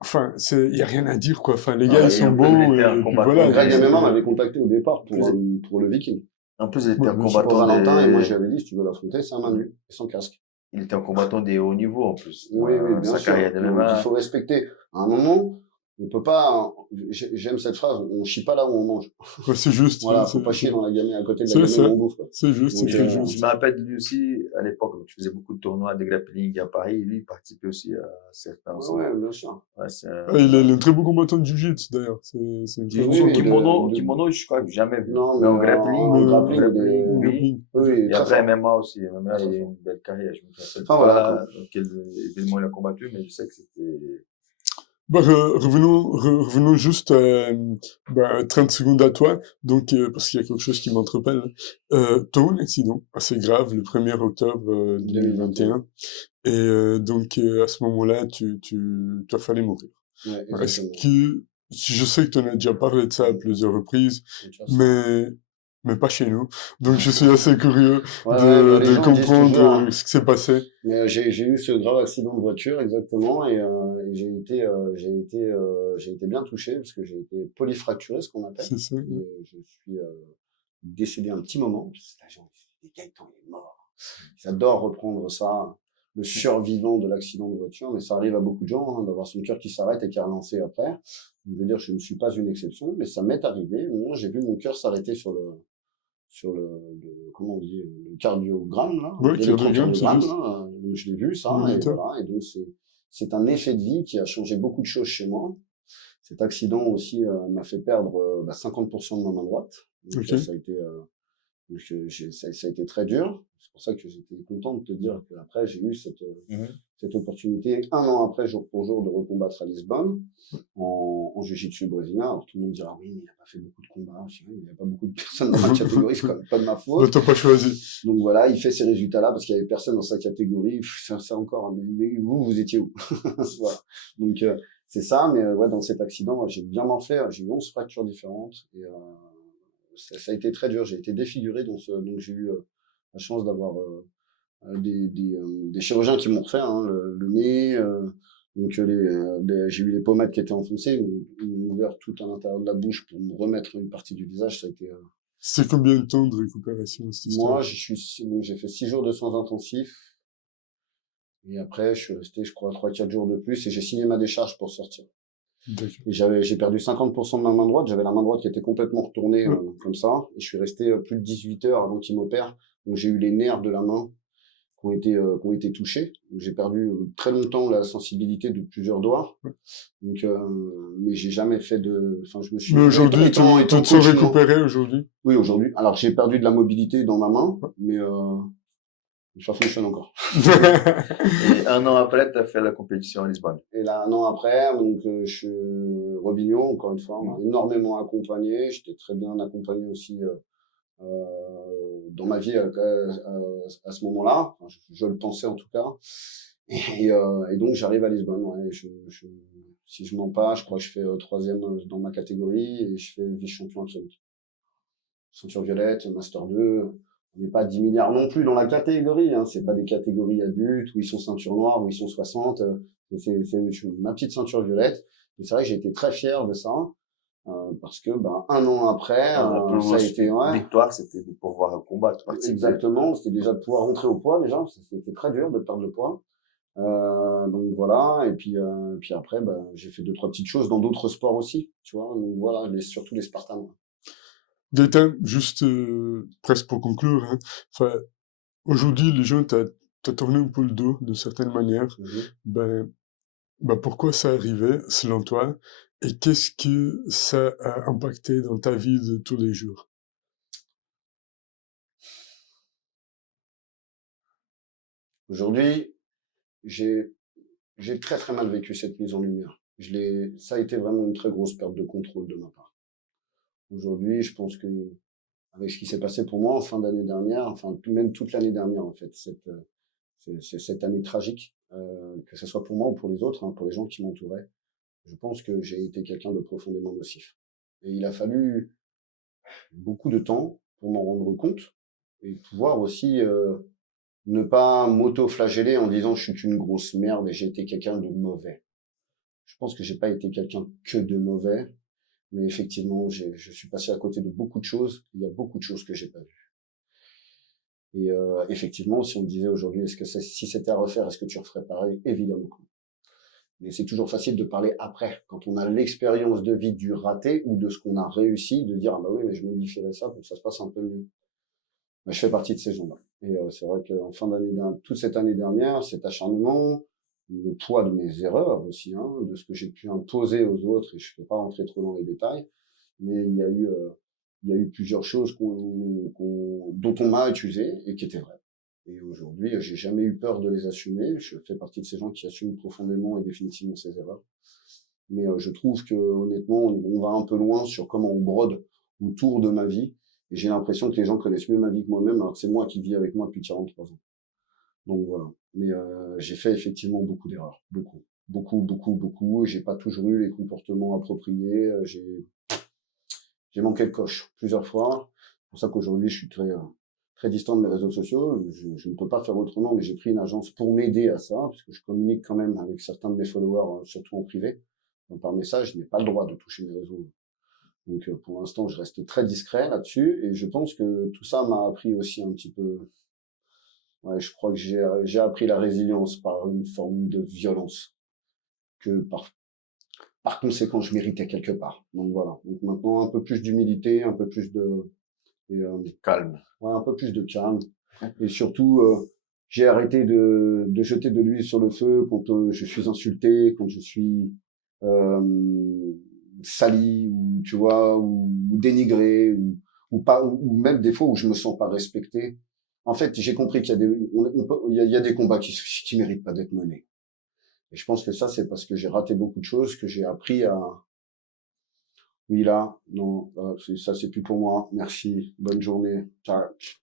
Enfin, y a rien à dire, quoi. Enfin, les gars, ils sont beaux, et puis voilà. Greg MMA m'avait contacté au départ pour le Viking. En plus, il était Ouais, un mais Pour combattant Valentin, et moi, des... je lui avais dit, si tu veux l'affronter, c'est un main nue, et sans casque. Il était un combattant des hauts niveaux, en plus. Oui, bien sa sûr. carrière de Donc, MMA. il faut respecter. À un moment, on peut pas, j'aime cette phrase, on chie pas là où on mange. Ouais, c'est juste. Voilà, c'est- faut pas chier dans la gamelle, à côté de c'est la gamelle ça. où on bouffe, quoi. C'est juste, c'est Donc, très Je juste. me rappelle de lui aussi, à l'époque, donc, je faisais beaucoup de tournois de grappling à Paris. Lui, il participait aussi à certains. Ouais, bien sûr. Ouais, c'est Ah, il est un très bon combattant de Jiu-Jitsu, d'ailleurs. C'est une très Jiu-Jitsu, bonne- oui, kimono, je crois que j'ai jamais vu. Non, mais en mais grappling, en grappling, oui. grappling. Oui, Et très après, fort. MMA aussi. MMA, Très il a eu fort. une belle carrière. Je me rappelle Enfin, pas voilà, dans quel événement il a combattu, mais je sais que c'était... Bah, revenons juste 30 secondes à toi, donc parce qu'il y a quelque chose qui m'interpelle. Ton accident assez grave le 1er octobre 2021, et donc à ce moment-là, tu as failli mourir. Ouais, Est-ce exactement. que je sais que tu en as déjà parlé de ça à plusieurs reprises, mais pas chez nous. Donc je suis assez curieux Ouais, bah, les de gens disent comprendre toujours, hein. ce qui s'est passé. Mais j'ai eu ce grave accident de voiture exactement et j'ai été bien touché parce que j'ai été polyfracturé, ce qu'on appelle. C'est ça. Et, je suis décédé un petit moment. Là, j'ai dit, Gaëtan, il est mort. J'adore reprendre ça, le survivant de l'accident de voiture, mais ça arrive à beaucoup de gens, hein, d'avoir son cœur qui s'arrête et qui a relancé après. Je veux dire, je ne suis pas une exception, mais ça m'est arrivé. Moi, j'ai vu mon cœur s'arrêter sur le comment on dit, le cardiogramme, là. Ouais, cardiogramme, c'est juste. Là. Donc, je l'ai vu, ça, Le et moniteur. voilà. Et donc, c'est un effet de vie qui a changé beaucoup de choses chez moi. Cet accident aussi m'a fait perdre 50% de ma main droite. Donc, Ok. ça a été, ça a été très dur. C'est pour ça que j'étais content de te dire qu'après, j'ai eu cette opportunité, un an après, jour pour jour, de recombattre à Lisbonne, en jiu-jitsu brésilien. Alors, tout le monde dira, oui, mais il n'a pas fait beaucoup de combats. Je dis, oui, mais il n'y a pas beaucoup de personnes dans ma catégorie, c'est quand même pas de ma Bah, faute. t'as pas choisi. Donc voilà, il fait ces résultats-là parce qu'il y avait personne dans sa catégorie. Ça encore, mais vous étiez où? Voilà. Donc, c'est ça, mais ouais, dans cet accident, moi, j'ai bien morflé. J'ai eu 11 fractures différentes et ça a été très dur. J'ai été défiguré, donc j'ai eu la chance d'avoir des chirurgiens qui m'ont refait le nez. Donc j'ai eu les pommettes qui étaient enfoncées, ils m'ont ouvert tout à l'intérieur de la bouche pour me remettre une partie du visage. Ça a été. C'était combien de temps de récupération, cette histoire? Moi, j'ai fait 6 jours de soins intensifs. Et après, je suis resté, je crois, 3-4 jours de plus et j'ai signé ma décharge pour sortir. D'accord. Et j'ai perdu 50% de ma main droite. J'avais la main droite qui était complètement retournée comme ça. Et je suis resté plus de 18 heures avant qu'il m'opère. Donc j'ai eu les nerfs de la main qui ont été touchés. Donc j'ai perdu très longtemps la sensibilité de plusieurs doigts. Donc, mais j'ai jamais fait de. Enfin, je me suis. Mais aujourd'hui, tu te sens récupéré aujourd'hui? Oui, aujourd'hui. Alors j'ai perdu de la mobilité dans ma main, mais ça fonctionne encore. Et un an après, tu as fait la compétition à Lisbonne. Et là, un an après, donc, Robinho, encore une fois, m'a énormément accompagné. J'étais très bien accompagné aussi dans ma vie à ce moment-là. Enfin, je le pensais en tout cas. Et donc, j'arrive à Lisbonne. Ouais, si je mens pas, je crois que je fais troisième dans ma catégorie et je fais vice-champion absolu. Ceinture violette, Master 2. On n'est pas 10 milliards non plus dans la catégorie, hein. C'est pas des catégories adultes où ils sont ceinture noire, où ils sont 60. C'est ma petite ceinture violette. Et c'est vrai que j'ai été très fier de ça, parce que, un an après, ça a été, victoire, c'était de pouvoir combattre, participer. Exactement. C'était déjà de pouvoir rentrer au poids, déjà. C'était très dur de perdre le poids. Donc voilà. Et puis après, j'ai fait 2-3 petites choses dans d'autres sports aussi, tu vois. Donc voilà, surtout les Spartans. Gaëtan, juste presque pour conclure, hein, enfin, aujourd'hui, les gens t'as tourné un peu le dos de certaine manière. Pourquoi ça arrivait, selon toi, et qu'est-ce que ça a impacté dans ta vie de tous les jours? Aujourd'hui, j'ai très très mal vécu cette mise en lumière. Ça a été vraiment une très grosse perte de contrôle de ma part. Aujourd'hui, je pense que avec ce qui s'est passé pour moi en fin d'année dernière, enfin même toute l'année dernière en fait, cette année tragique, que ce soit pour moi ou pour les autres, hein, pour les gens qui m'entouraient, je pense que j'ai été quelqu'un de profondément nocif. Et il a fallu beaucoup de temps pour m'en rendre compte et pouvoir aussi ne pas m'auto-flageller en disant je suis qu'une grosse merde et j'ai été quelqu'un de mauvais. Je pense que j'ai pas été quelqu'un que de mauvais, mais effectivement, je suis passé à côté de beaucoup de choses. Il y a beaucoup de choses que j'ai pas vues. Et effectivement, si on me disait aujourd'hui, si c'était à refaire, est-ce que tu referais pareil? Évidemment. Mais c'est toujours facile de parler après, quand on a l'expérience de vie du raté ou de ce qu'on a réussi, de dire ah bah oui, mais je modifierais ça pour que ça se passe un peu mieux. Mais je fais partie de ces gens-là. Et c'est vrai qu'en fin d'année, toute cette année dernière, cet acharnement, le poids de mes erreurs aussi, hein, de ce que j'ai pu imposer aux autres, et je ne vais pas rentrer trop dans les détails, mais il y a eu plusieurs choses dont on m'a accusé et qui étaient vraies. Et aujourd'hui, j'ai jamais eu peur de les assumer. Je fais partie de ces gens qui assument profondément et définitivement ces erreurs. Mais je trouve que honnêtement, on va un peu loin sur comment on brode autour de ma vie. Et j'ai l'impression que les gens connaissent mieux ma vie que moi-même, alors que c'est moi qui vis avec moi depuis 43 ans. Donc voilà. Mais j'ai fait effectivement beaucoup d'erreurs, beaucoup. J'ai pas toujours eu les comportements appropriés. J'ai manqué le coche plusieurs fois. C'est pour ça qu'aujourd'hui, je suis très distant de mes réseaux sociaux. Je ne peux pas faire autrement, mais j'ai pris une agence pour m'aider à ça, parce que je communique quand même avec certains de mes followers, surtout en privé. Donc par message, je n'ai pas le droit de toucher mes réseaux. Donc pour l'instant, je reste très discret là-dessus, et je pense que tout ça m'a appris aussi un petit peu. Ouais, je crois que j'ai appris la résilience par une forme de violence que par conséquent je méritais quelque part. Donc voilà. Donc maintenant un peu plus d'humilité, un peu plus de calme. Ouais, un peu plus de calme. Et surtout, j'ai arrêté de jeter de l'huile sur le feu quand je suis insulté, quand je suis sali, ou tu vois, ou dénigré, ou pas, ou même des fois où je me sens pas respecté. En fait, j'ai compris qu'il y a il y a des combats qui méritent pas d'être menés. Et je pense que ça, c'est parce que j'ai raté beaucoup de choses, que j'ai appris à oui, là, non, ça c'est plus pour moi, merci, bonne journée, ciao,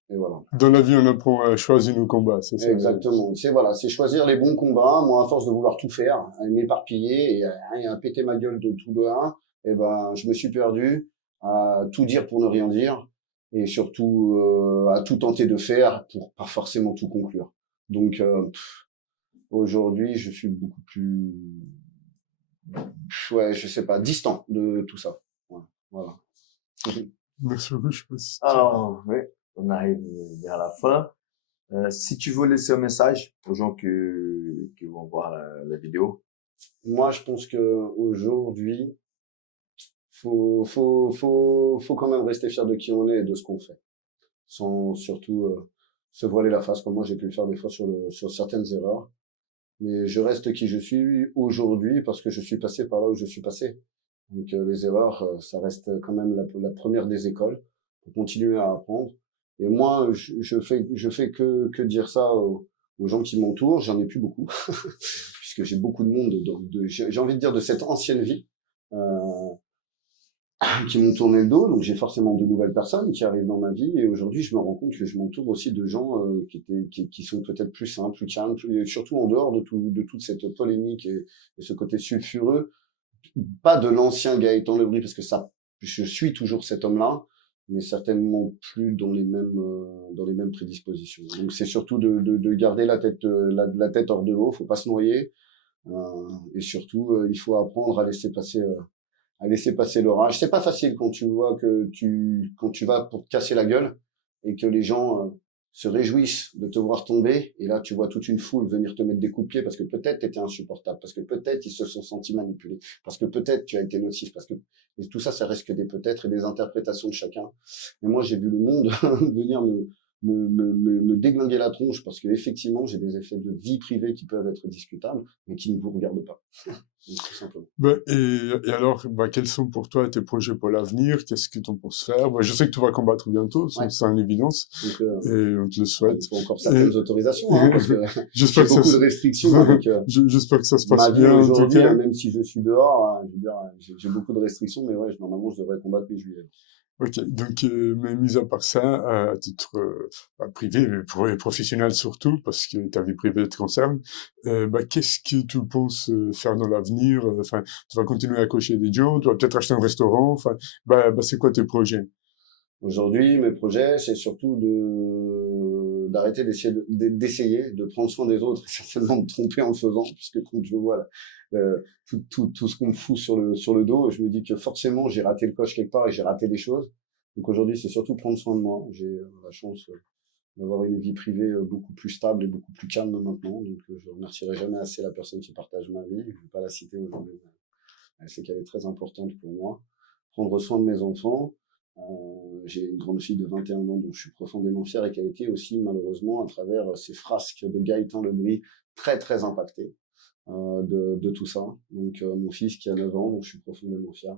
et voilà. Dans la vie, on apprend à choisir nos combats, c'est ça? Exactement, c'est choisir les bons combats. Moi, à force de vouloir tout faire, à m'éparpiller et à péter ma gueule de tout de un, je me suis perdu à tout dire pour ne rien dire, et surtout à tout tenter de faire pour pas forcément tout conclure. Donc aujourd'hui, je suis beaucoup plus, ouais, je sais pas, distant de tout ça. Ouais, voilà. Merci beaucoup, je sais pas si Alors, oui, on arrive vers la fin. Si tu veux laisser un message aux gens qui vont voir la vidéo, Moi, je pense que aujourd'hui, faut quand même rester fier de qui on est et de ce qu'on fait, sans surtout se voiler la face, comme moi j'ai pu le faire des fois sur certaines erreurs. Mais je reste qui je suis aujourd'hui parce que je suis passé par là où je suis passé. Donc les erreurs, ça reste quand même la première des écoles pour continuer à apprendre. Et moi, je fais que dire ça aux gens qui m'entourent. J'en ai plus beaucoup puisque j'ai beaucoup de monde j'ai envie de dire de cette ancienne vie qui m'ont tourné le dos. Donc j'ai forcément de nouvelles personnes qui arrivent dans ma vie. Et aujourd'hui, je me rends compte que je m'entoure aussi de gens qui sont peut-être plus simples, plus calmes, surtout en dehors de toute cette polémique et ce côté sulfureux. Pas de l'ancien Gaëtan Lebris, parce que ça, je suis toujours cet homme-là, mais certainement plus dans les mêmes prédispositions. Donc c'est surtout de garder la tête hors de l'eau, faut pas se noyer, et surtout il faut apprendre à laisser passer l'orage. C'est pas facile quand tu vois quand tu vas pour te casser la gueule et que les gens se réjouissent de te voir tomber, et là tu vois toute une foule venir te mettre des coups de pied parce que peut-être t'étais insupportable, parce que peut-être ils se sont sentis manipulés, parce que peut-être tu as été nocif, parce que et tout ça, ça reste que des peut-être et des interprétations de chacun. Mais moi j'ai vu le monde venir me déglinguer la tronche parce que effectivement j'ai des effets de vie privée qui peuvent être discutables, mais qui ne vous regardent pas. Donc, tout simplement. Et alors, quels sont pour toi tes projets pour l'avenir? Qu'est-ce que tu en penses faire? Je sais que tu vas combattre bientôt, Ouais. c'est une évidence, Donc, et on te le souhaite. il faut encore certaines autorisations, hein, parce que j'ai J'espère que beaucoup de restrictions avec j'espère que ça se ma passe vie bien, en tout aujourd'hui, cas. même si je suis dehors, je veux dire, j'ai beaucoup de restrictions, mais ouais, normalement, je devrais combattre mes juillet. Ok, donc, mais mis à part ça, à titre privé, mais professionnel surtout, parce que ta vie privée te concerne, qu'est-ce que tu penses faire dans l'avenir? Enfin, tu vas continuer à coacher des jobs, tu vas peut-être acheter un restaurant, enfin, c'est quoi tes projets? Aujourd'hui, mes projets, c'est surtout d'arrêter d'essayer de prendre soin des autres et certainement de tromper en le faisant, puisque quand je vois tout ce qu'on me fout sur le dos, je me dis que forcément j'ai raté le coche quelque part et j'ai raté des choses. Donc aujourd'hui, c'est surtout prendre soin de moi. J'ai la chance d'avoir une vie privée beaucoup plus stable et beaucoup plus calme maintenant. Donc je remercierai jamais assez la personne qui partage ma vie. Je ne vais pas la citer aujourd'hui. Elle sait qu'elle est très importante pour moi. Prendre soin de mes enfants. J'ai une grande fille de 21 ans dont je suis profondément fier et qui a été aussi malheureusement à travers ces frasques de Gaëtan Lebris très très impactée de tout ça. Donc mon fils qui a 9 ans dont je suis profondément fier.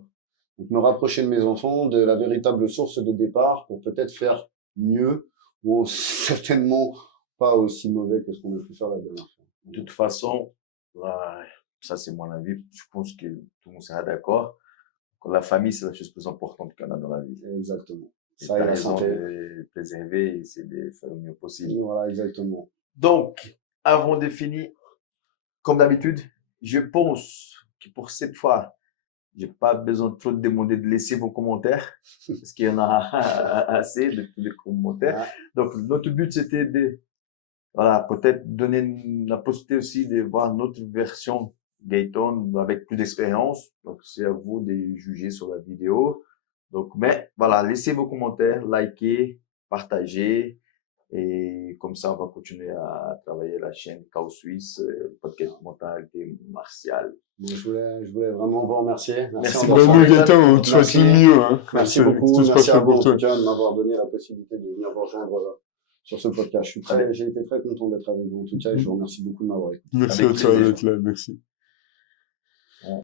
Donc me rapprocher de mes enfants, de la véritable source de départ pour peut-être faire mieux ou certainement pas aussi mauvais que ce qu'on a pu faire la dernière fois. De toute façon, ça c'est mon avis, je pense que tout le monde sera d'accord. La famille, c'est la chose plus importante qu'on a dans la vie. Exactement. Et Ça t'as et la raison santé. de préserver et c'est de faire le mieux possible. Voilà, exactement. Donc, avant de finir, comme d'habitude, je pense que pour cette fois, j'ai pas besoin de trop de demander de laisser vos commentaires, parce qu'il y en a assez de tous les commentaires. Ah. Donc, notre but, c'était de, voilà, peut-être donner la possibilité aussi de voir notre version Gaëtan avec plus d'expérience. Donc, c'est à vous de juger sur la vidéo. Donc, mais voilà, laissez vos commentaires, likez, partagez. Et comme ça, on va continuer à travailler la chaîne Chaos Suisse, podcast mentalité martiale. Bon, je voulais vraiment vous remercier. Merci encore. beaucoup. Gaëtan, on te souhaite le mieux, hein. Merci Que beaucoup. tout se passe Merci à bien vous, pour en toi. tout cas, de m'avoir donné la possibilité de venir vous rejoindre sur ce podcast. J'ai été très content d'être avec vous, en tout cas, et je vous remercie beaucoup de m'avoir écouté. Merci Avec à toi plaisir. d'être là, merci.